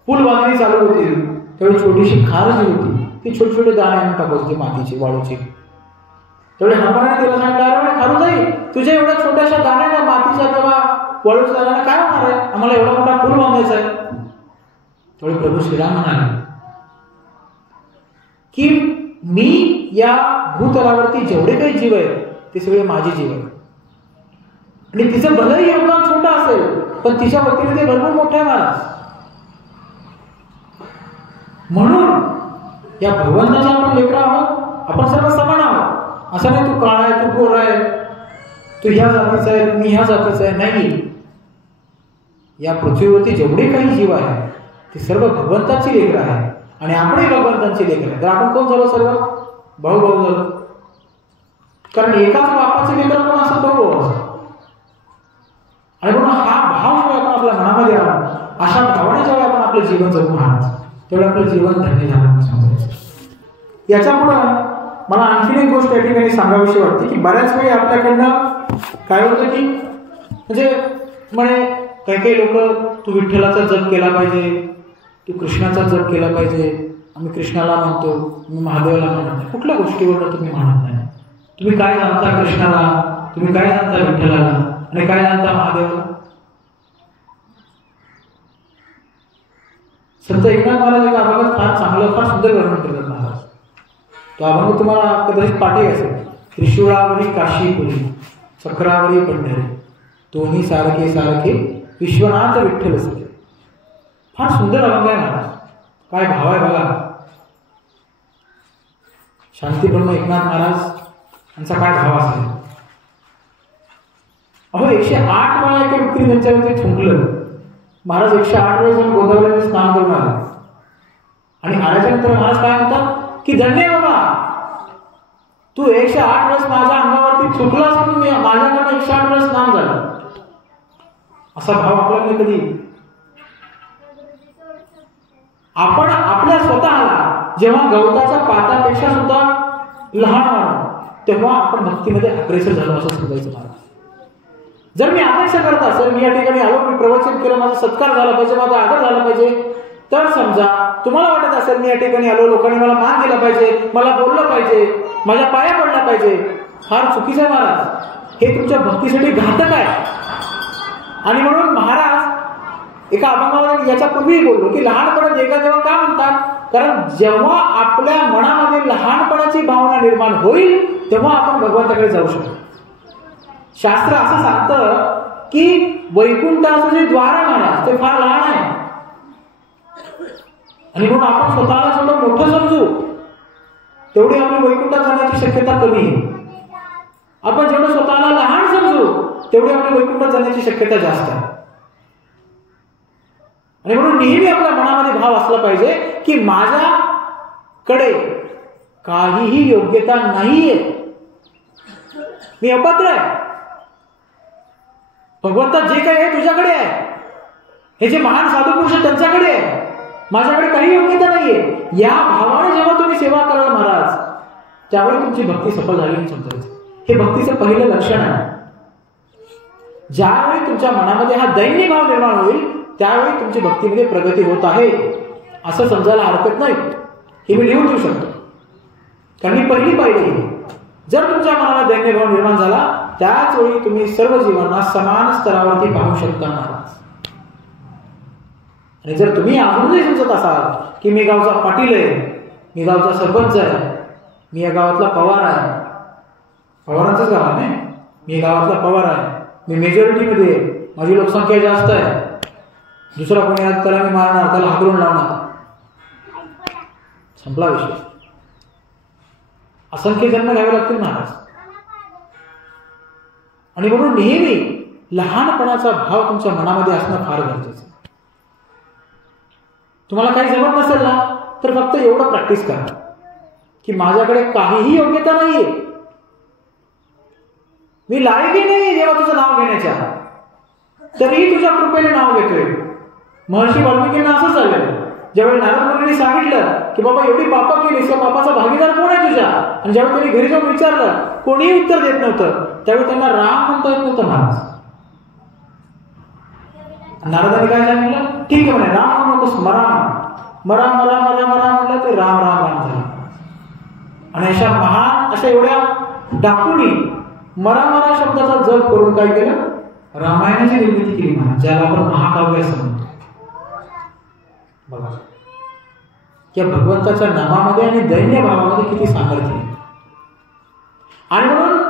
पूल बांधणी चालू होती त्यावेळी छोटीशी खार जी होती ती छोटे छोटे दाणे आणून टाकत होती मातीची, वाळूची. त्यावेळी हनुमानाने तिला सांगितलं, अरे खारुताई तुझ्या एवढ्या छोट्याशा दाण्याला मातीच्या किंवा वाळूच्या दाण्याला काय होणार आहे, आम्हाला एवढा मोठा पूल बांधायचा आहे. त्यावेळी प्रभू श्रीराम म्हणाले की मी या भूतलावरती जेवढे काही जीव आहेत ते सगळे माझे जीव आहेत. आणि तिचं भलंही योगदान छोटं असेल पण तिच्या वतीने ते भरपूर मोठं आहे महाराज. म्हणून या भगवंताच्या आपण लेकरं आहोत, आपण सर्व समान आहोत. असं नाही तू काळा आहे, तू गोर आहे, तू ह्या जातीचा आहे, मी ह्या जातीचा आहे, नाही. या पृथ्वीवरती जेवढे काही जीव आहे ते सर्व भगवंताची लेकरं आहे आणि आपणही भगवंतांची लेकरं आहे. तर आपण कोण झालो, सर्व भाऊ भाऊ झालो. कारण एकाच बापाचे लेकरं कोण असं भाऊ भाऊ असं. आणि म्हणून हा भाव जेव्हा आपण आपल्या मनामध्ये आला, अशा भावने जेव्हा आपण आपलं जीवन जगू आहात तेवढं आपलं जीवन धन्य झालं समजायचं. याच्यापुढं मला आणखीन एक गोष्ट या ठिकाणी सांगावीशी वाटते की बऱ्याच वेळी आपल्याकडनं काय होतं की म्हणजे म्हणे काही काही लोक तू विठ्ठलाचा जप केला पाहिजे, तू कृष्णाचा जप केला पाहिजे, आम्ही कृष्णाला म्हणतो, तुम्ही महादेवाला म्हणत नाही. कुठल्या गोष्टीवर तुम्ही म्हणत नाही. तुम्ही काय जाणता कृष्णाला, तुम्ही काय जाणता विठ्ठलाला आणि काय जाणता महादेवाला. संत एकनाथ महाराज एका अभंगात फार चांगलं, फार सुंदर वर्णन करतात महाराज. तो अभंग तुम्हाला कदाचित पाठी असेल. त्रिशूळावरी काशीपुरी, चक्रावरी पंढरी, दोन्ही सारखे सारखे विश्वनाथ विठ्ठल सखे. फार सुंदर अभंग आहे महाराज. काय भाव आहे बघा. शांती ब्रह्म एकनाथ महाराज यांचा काय भाव असेल. अहो 108 वेळा एका व्यक्तीने त्यांच्यावरती थुंकलं. महाराज 108 वेळेस गोदावरीमध्ये स्नान करून आले आणि आल्याच्या नंतर महाराज काय म्हणतात की धन्य बाबा, तू 108 वेळेस माझ्या अंगावरती थुंकलास म्हणून माझ्याकडनं 108 वेळेस स्नान झालं. असा भाव आपल्याकडे कधी? आपण आपल्या स्वतःला जेव्हा गवताच्या पातापेक्षा सुद्धा लहान मानू तेव्हा आपण भक्तीमध्ये अग्रेसर झालो असं समजायचं महाराज. जर मी अपेक्षा करत असेल, मी या ठिकाणी आलो, मी प्रवचन केलं, माझा सत्कार झाला पाहिजे, माझा आदर झाला पाहिजे, तर समजा तुम्हाला वाटत असेल मी या ठिकाणी आलो, लोकांनी मला मान दिला पाहिजे, मला बोललं पाहिजे, माझ्या पाया पडला पाहिजे, फार चुकीचं आहे महाराज. हे तुमच्या भक्तीसाठी घातक आहे. आणि म्हणून महाराज एका अभंगामध्ये याच्यापूर्वीही बोललो की लहानपणा देगा देवा का म्हणतात? कारण जेव्हा आपल्या मनामध्ये लहानपणाची भावना निर्माण होईल तेव्हा आपण भगवंताकडे जाऊ शकतो. शास्त्र असं सांगतं की वैकुंठाचं जे द्वार आहे महाराज ते फार लहान आहे. आणि म्हणून आपण स्वतःला जेवढं मोठं समजू तेवढी आपली वैकुंठात जाण्याची शक्यता कमी आहे. आपण जेवढं स्वतःला लहान समजू तेवढी आपली वैकुंठात जाण्याची शक्यता जास्त आहे. आणि म्हणून नेहमी आपल्या मनामध्ये भाव असला पाहिजे की माझ्याकडे काहीही योग्यता नाहीये, मी अपात्र आहे. भगवंता जे काही आहे तुझ्याकडे आहे. हे जे महान साधू पुरुष आहेत त्यांच्याकडे आहे, माझ्याकडे काही योग्यता नाहीये. या भावाने जेव्हा तुम्ही सेवा कराल महाराज त्यावेळी तुमची भक्ती सफल झाली म्हणून समजायचं. हे भक्तीचं पहिलं लक्षण आहे. ज्यावेळी तुमच्या मनामध्ये हा दैन्य भाव निर्माण होईल त्यावेळी तुमची भक्तीमध्ये प्रगती होत आहे असं समजायला हरकत नाही. हे मी लिहून देऊ शकतो कारण मी पहिली पाहिली. जर तुमच्या मनाला दैन्य भाव निर्माण झाला त्याच वेळी तुम्ही सर्व जीवांना समान स्तरावरती पाहू शकता महाराज. आणि जर तुम्ही अजूनही समजत असाल की मी गावचा पाटील आहे, मी गावचा सरपंच आहे, मी या गावातला पवार आहे, पवारांचंच गाव आहे, मी गावातला पवार आहे, मी मेजॉरिटीमध्ये आहे, माझी लोकसंख्या जास्त आहे, दुसरा कोणी आज त्याला मी मारणार, त्याला हाकलून लावणार, संपला विषय. असंख्य जन्म घ्यावे लागतील महाराज. आणि म्हणून नेहमी लहानपणाचा भाव तुमच्या मनामध्ये असणं फार गरजेचं. तुम्हाला काही जमत नसेल ना तर फक्त एवढं प्रॅक्टिस करा की माझ्याकडे काहीही योग्यता नाहीये, मी लायकी नाही जेव्हा तुझं नाव घेण्याच्या, तरीही तुझ्या कृपेने नाव घेतोय. महर्षी वाल्मिकींना असंच झालं. ज्यावेळी नारद मुनींनी सांगितलं की बाबा एवढी पापं केलीस, त्या पापाचा भागीदार कोण आहे तुझ्या, आणि ज्यावेळी त्यांनी घरी जाऊन विचारलं कोणीही उत्तर देत नव्हतं त्यावेळी त्यांना राम म्हणता येत नव्हतं महाराज. नारदांनी काय सांगितलं, ठीक आहे म्हणे, राम म्हणून नकोस, मरा मरा मरा मरा मरा म्हटलं ते राम राम राम झालं. आणि अशा महान अशा एवढ्या डाकुनी मरा मरा शब्दाचा जप करून काय केलं, रामायणाची निर्मिती केली महाराज, ज्याला आपण महाकाव्य असं म्हणतो. बघा या भगवंताच्या नामामध्ये आणि दैन्य भावामध्ये किती सामर्थ्य आहे. आणि म्हणून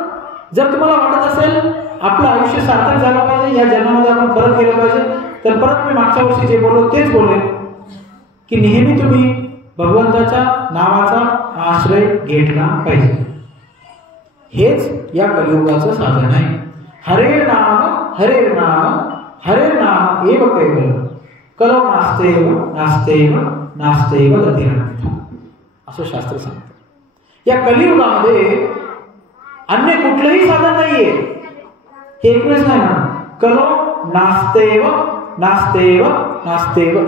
जर तुम्हाला वाटत असेल आपलं आयुष्य सार्थक झालं पाहिजे, या जन्मामध्ये आपण परत गेलं पाहिजे, तर परत मी मागच्या वर्षी जे बोललो तेच बोलले की नेहमी तुम्ही भगवंताच्या नावाचा आश्रय घेतला पाहिजे. हेच या कलियुगाचं साधन आहे. हरे नाम हरे नाम हरे नाम एव केवल कलो नास्तेव नास्तेव नास्तेव गतिरन्यथा असं शास्त्र सांगतं. या कलियुगामध्ये अन्य कुठलंही साधन नाहीये. हे एकच नाही ना, कलो नास्तेव नास्तेव नास्तेव.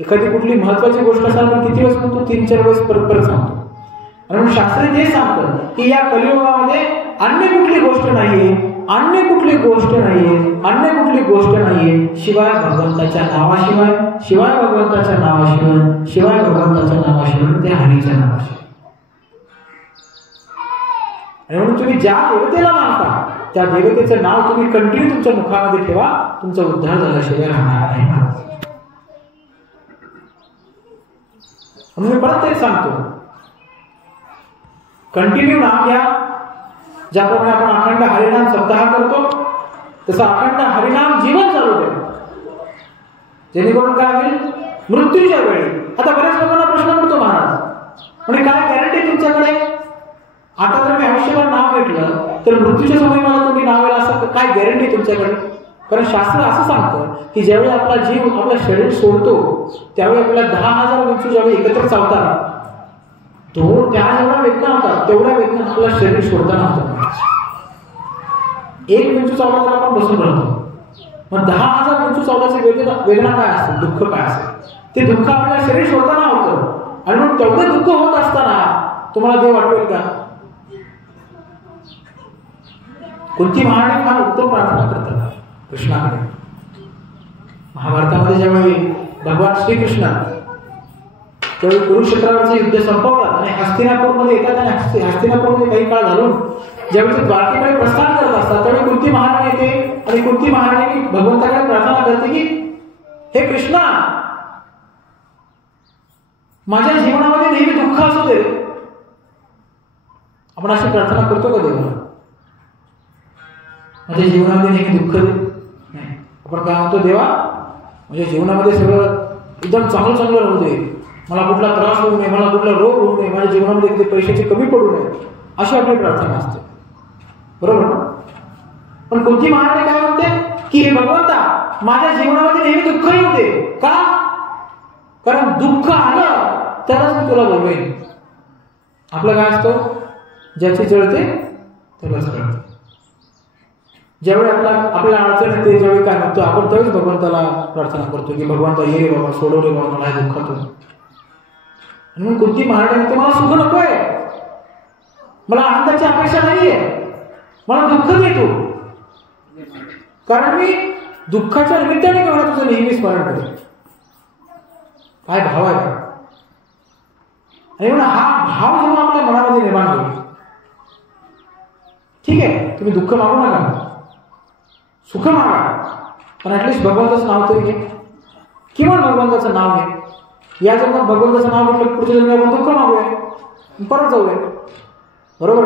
एखादी कुठली महत्वाची गोष्ट असाल पण किती वेळेस म्हणतो, 3-4 वेळेस परत परत सांगतो. आणि शास्त्र ते सांगतं की या कलियुगामध्ये अन्य कुठली गोष्ट नाहीये, अन्य कुठली गोष्ट नाहीये, अन्य कुठली गोष्ट नाहीये शिवाय भगवंताच्या नावाशिवाय, शिवाय भगवंताच्या नावाशिवाय, शिवाय भगवंताच्या नावाशिवाय, त्या हरीच्या नावाशिवाय. आणि म्हणून तुम्ही ज्या देवतेला मानता त्या देवतेचं नाव तुम्ही कंटिन्यू तुमच्या मुखामध्ये ठेवा, तुमचा उद्धार झाल्याशिवाय राहणार नाही महाराज. म्हणून मी परत तेच सांगतो, कंटिन्यू नाम घ्या. ज्याप्रमाणे आपण अखंड हरिनाम सप्ताह करतो तसं अखंड हरिनाम जीवन चालू द्या, जेणेकरून काय होईल, मृत्यूच्या वेळी. आता बऱ्याच लोकांना प्रश्न पडतो महाराज, म्हणजे काय गॅरंटी तुमच्याकडे, आता जर मी आयुष्यभर नाव घेतलं तर मृत्यूच्या समयी मला तुम्ही नाव येईल असं काय गॅरंटी तुमच्याकडे? कारण शास्त्र असं सांगतं की ज्यावेळी आपला जीव आपलं शरीर सोडतो त्यावेळी आपल्याला 10,000 विंचू ज्यावेळी एकत्र चावतात त्या जेवढ्या वेदना होतात तेवढ्या वेदना आपलं शरीर सोडताना होतात. एक विंचू चावला तर आपण बसून राहतो, मग 10,000 विंचू चावल्याची वेदना काय असते, दुःख काय असते, ते दुःख आपल्याला शरीर सोडताना होतं. आणि मग तेवढे दुःख होत असताना तुम्हाला देव वाटवेल का? कुंती महाराणी फार उत्तम प्रार्थना करतात कृष्णाकडे. महाभारतामध्ये ज्यावेळी भगवान श्रीकृष्ण त्यावेळी कुरुक्षेत्रावरचे युद्ध संपवतात आणि हस्तिनापूरमध्ये येतात आणि हस्तिनापूरमध्ये काही काळ घालून ज्यावेळी ते द्वारकेकडे प्रस्थान करत असतात त्यावेळी कुंती महाराणी येते आणि कुंती महाराणी भगवंताकडे प्रार्थना करते की हे कृष्णा, माझ्या जीवनामध्ये नेहमी दुःख असू दे. आपण अशी प्रार्थना करतो का देवाला? माझ्या जीवनामध्ये नेहमी दुःख दे नाही. आपण काय म्हणतो, देवा माझ्या जीवनामध्ये सगळं एकदम चांगलं चांगलं राहू दे, मला कुठला त्रास होऊ नये, मला कुठला रोग होऊ नये, माझ्या जीवनामध्ये किती पैशाची कमी पडू नये, अशी आपली प्रार्थना असते. बरोबर ना? पण कुंती महाराणी काय म्हणते की हे भगवंता, माझ्या जीवनामध्ये नेहमी दुःख येऊ दे. का? कारण दुःख आलं तरच मी तुला बोलवेन. आपलं काय असतं, ज्याची जळते त्यालाच कळतं. ज्यावेळी आपल्या अडचण येते, ज्यावेळी काय म्हणतो आपण त्यावेळेस भगवंताला प्रार्थना करतो की भगवंता ये रे बाबा, सोडव रे बाबा मला हे दुःखातून. आणि मग कुंती महाराणी म्हणते, मला सुख नकोय, मला आनंदाची अपेक्षा नाहीये, मला दुःख देतो. कारण मी दुःखाच्या निमित्ताने केवळ तुझं नेहमी स्मरण करतो. काय भाव आहे. आणि म्हणून हा भाव जेव्हा आपल्या मनामध्ये निर्माण होईल, ठीक आहे तुम्ही दुःख मागू नका, सुख मागा, पण ऍटलिस्ट भगवंताचं नाव तरी घे, किंवा भगवंताचं नाव घे. या जन्मात भगवंताचं नाव घेतलं, पुढच्या जन्मात दुःख मागूया, परत जाऊया. बरोबर?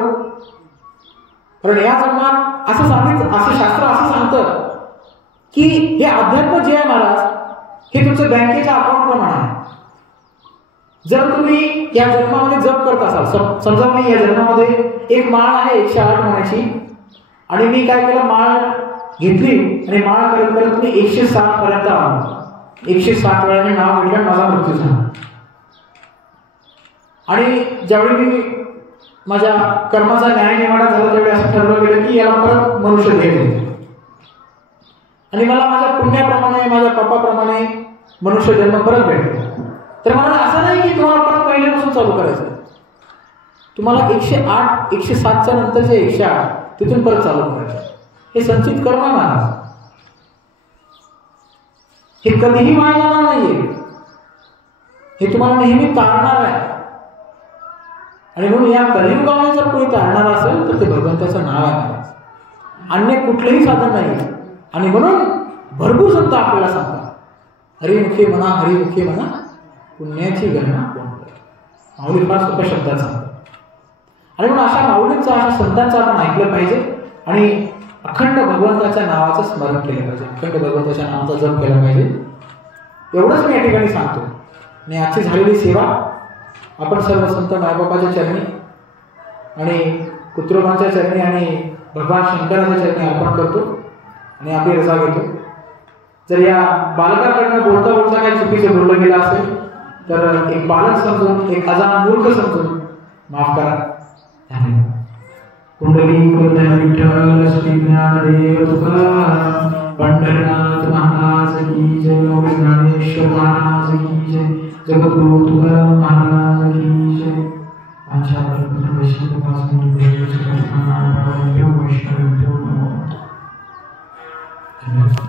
कारण या जन्मात असं शास्त्र असं सांगतं की हे अध्यात्म जे आहे महाराज, हे तुमचं बँकेच्या अकाउंट प्रमाणे आहे. जर तुम्ही या जन्मामध्ये जप करत असाल, समजा मी या जन्मामध्ये एक माळ आहे 108 महिन्याची, आणि मी काय केलं, माळ घेतली आणि माळ करत करत मी 107 पर्यंत आलो. 107 वेळाने नाव घेतलं, माझा मृत्यू झाला. आणि ज्यावेळी मी माझ्या कर्माचा न्याय निवाडा झाला त्यावेळी असं ठरवलं गेलं की याला परत मनुष्य भेट, आणि मला माझ्या पुण्याप्रमाणे माझ्या पापाप्रमाणे मनुष्य जन्म परत भेटतो. तर मला असं नाही की तुम्हाला परत पहिल्यापासून चालू करायचं, तुम्हाला 108 107च्या नंतरचे 108 तिथून परत चालू करायचं. हे संचित कर्म आहे महाराज, हे कधीही वाया जाणार नाहीये, हे तुम्हाला नेहमी तारणार आहे. आणि म्हणून या कलियुगामध्ये जर कोणी तारणार असेल तर ते भगवंताचं नाव आहे महाराज, अन्य कुठलंही साधन नाही. आणि म्हणून भरपूर संत आपल्याला सांगतात, हरिमुखे म्हणा हरिमुखे म्हणा पुण्याची गणना कोण करे. माऊली फार सोप्या शब्दात सांगतात. आणि म्हणून अशा माऊलींचा, अशा संतांचं आपण ऐकलं पाहिजे आणि अखंड भगवंताच्या नावाचं स्मरण केलं पाहिजे, अखंड भगवंताच्या नावाचा जप केला पाहिजे. एवढंच मी या ठिकाणी सांगतो. आणि आजची झालेली सेवा आपण सर्व संत मायबापाच्या चरणी आणि कुत्रोबांच्या चरणी आणि भगवान शंकराच्या चरणी अर्पण करतो आणि आपली रजा घेतो. जर या बालकाकडनं बोलता बोलता काही चुकीचं बोललं गेलं असेल तर एक बालक समजून, एक अजान मूर्ख समजून माफ करा. कुंडलीक विठ्ठल श्री ज्ञानदेव तुकाराम पंढरनाथ महाराज की जय, ज्ञानेश्वर महाराज की जय, जगद्गुरु तुकाराम महाराज की जय. वैष्णव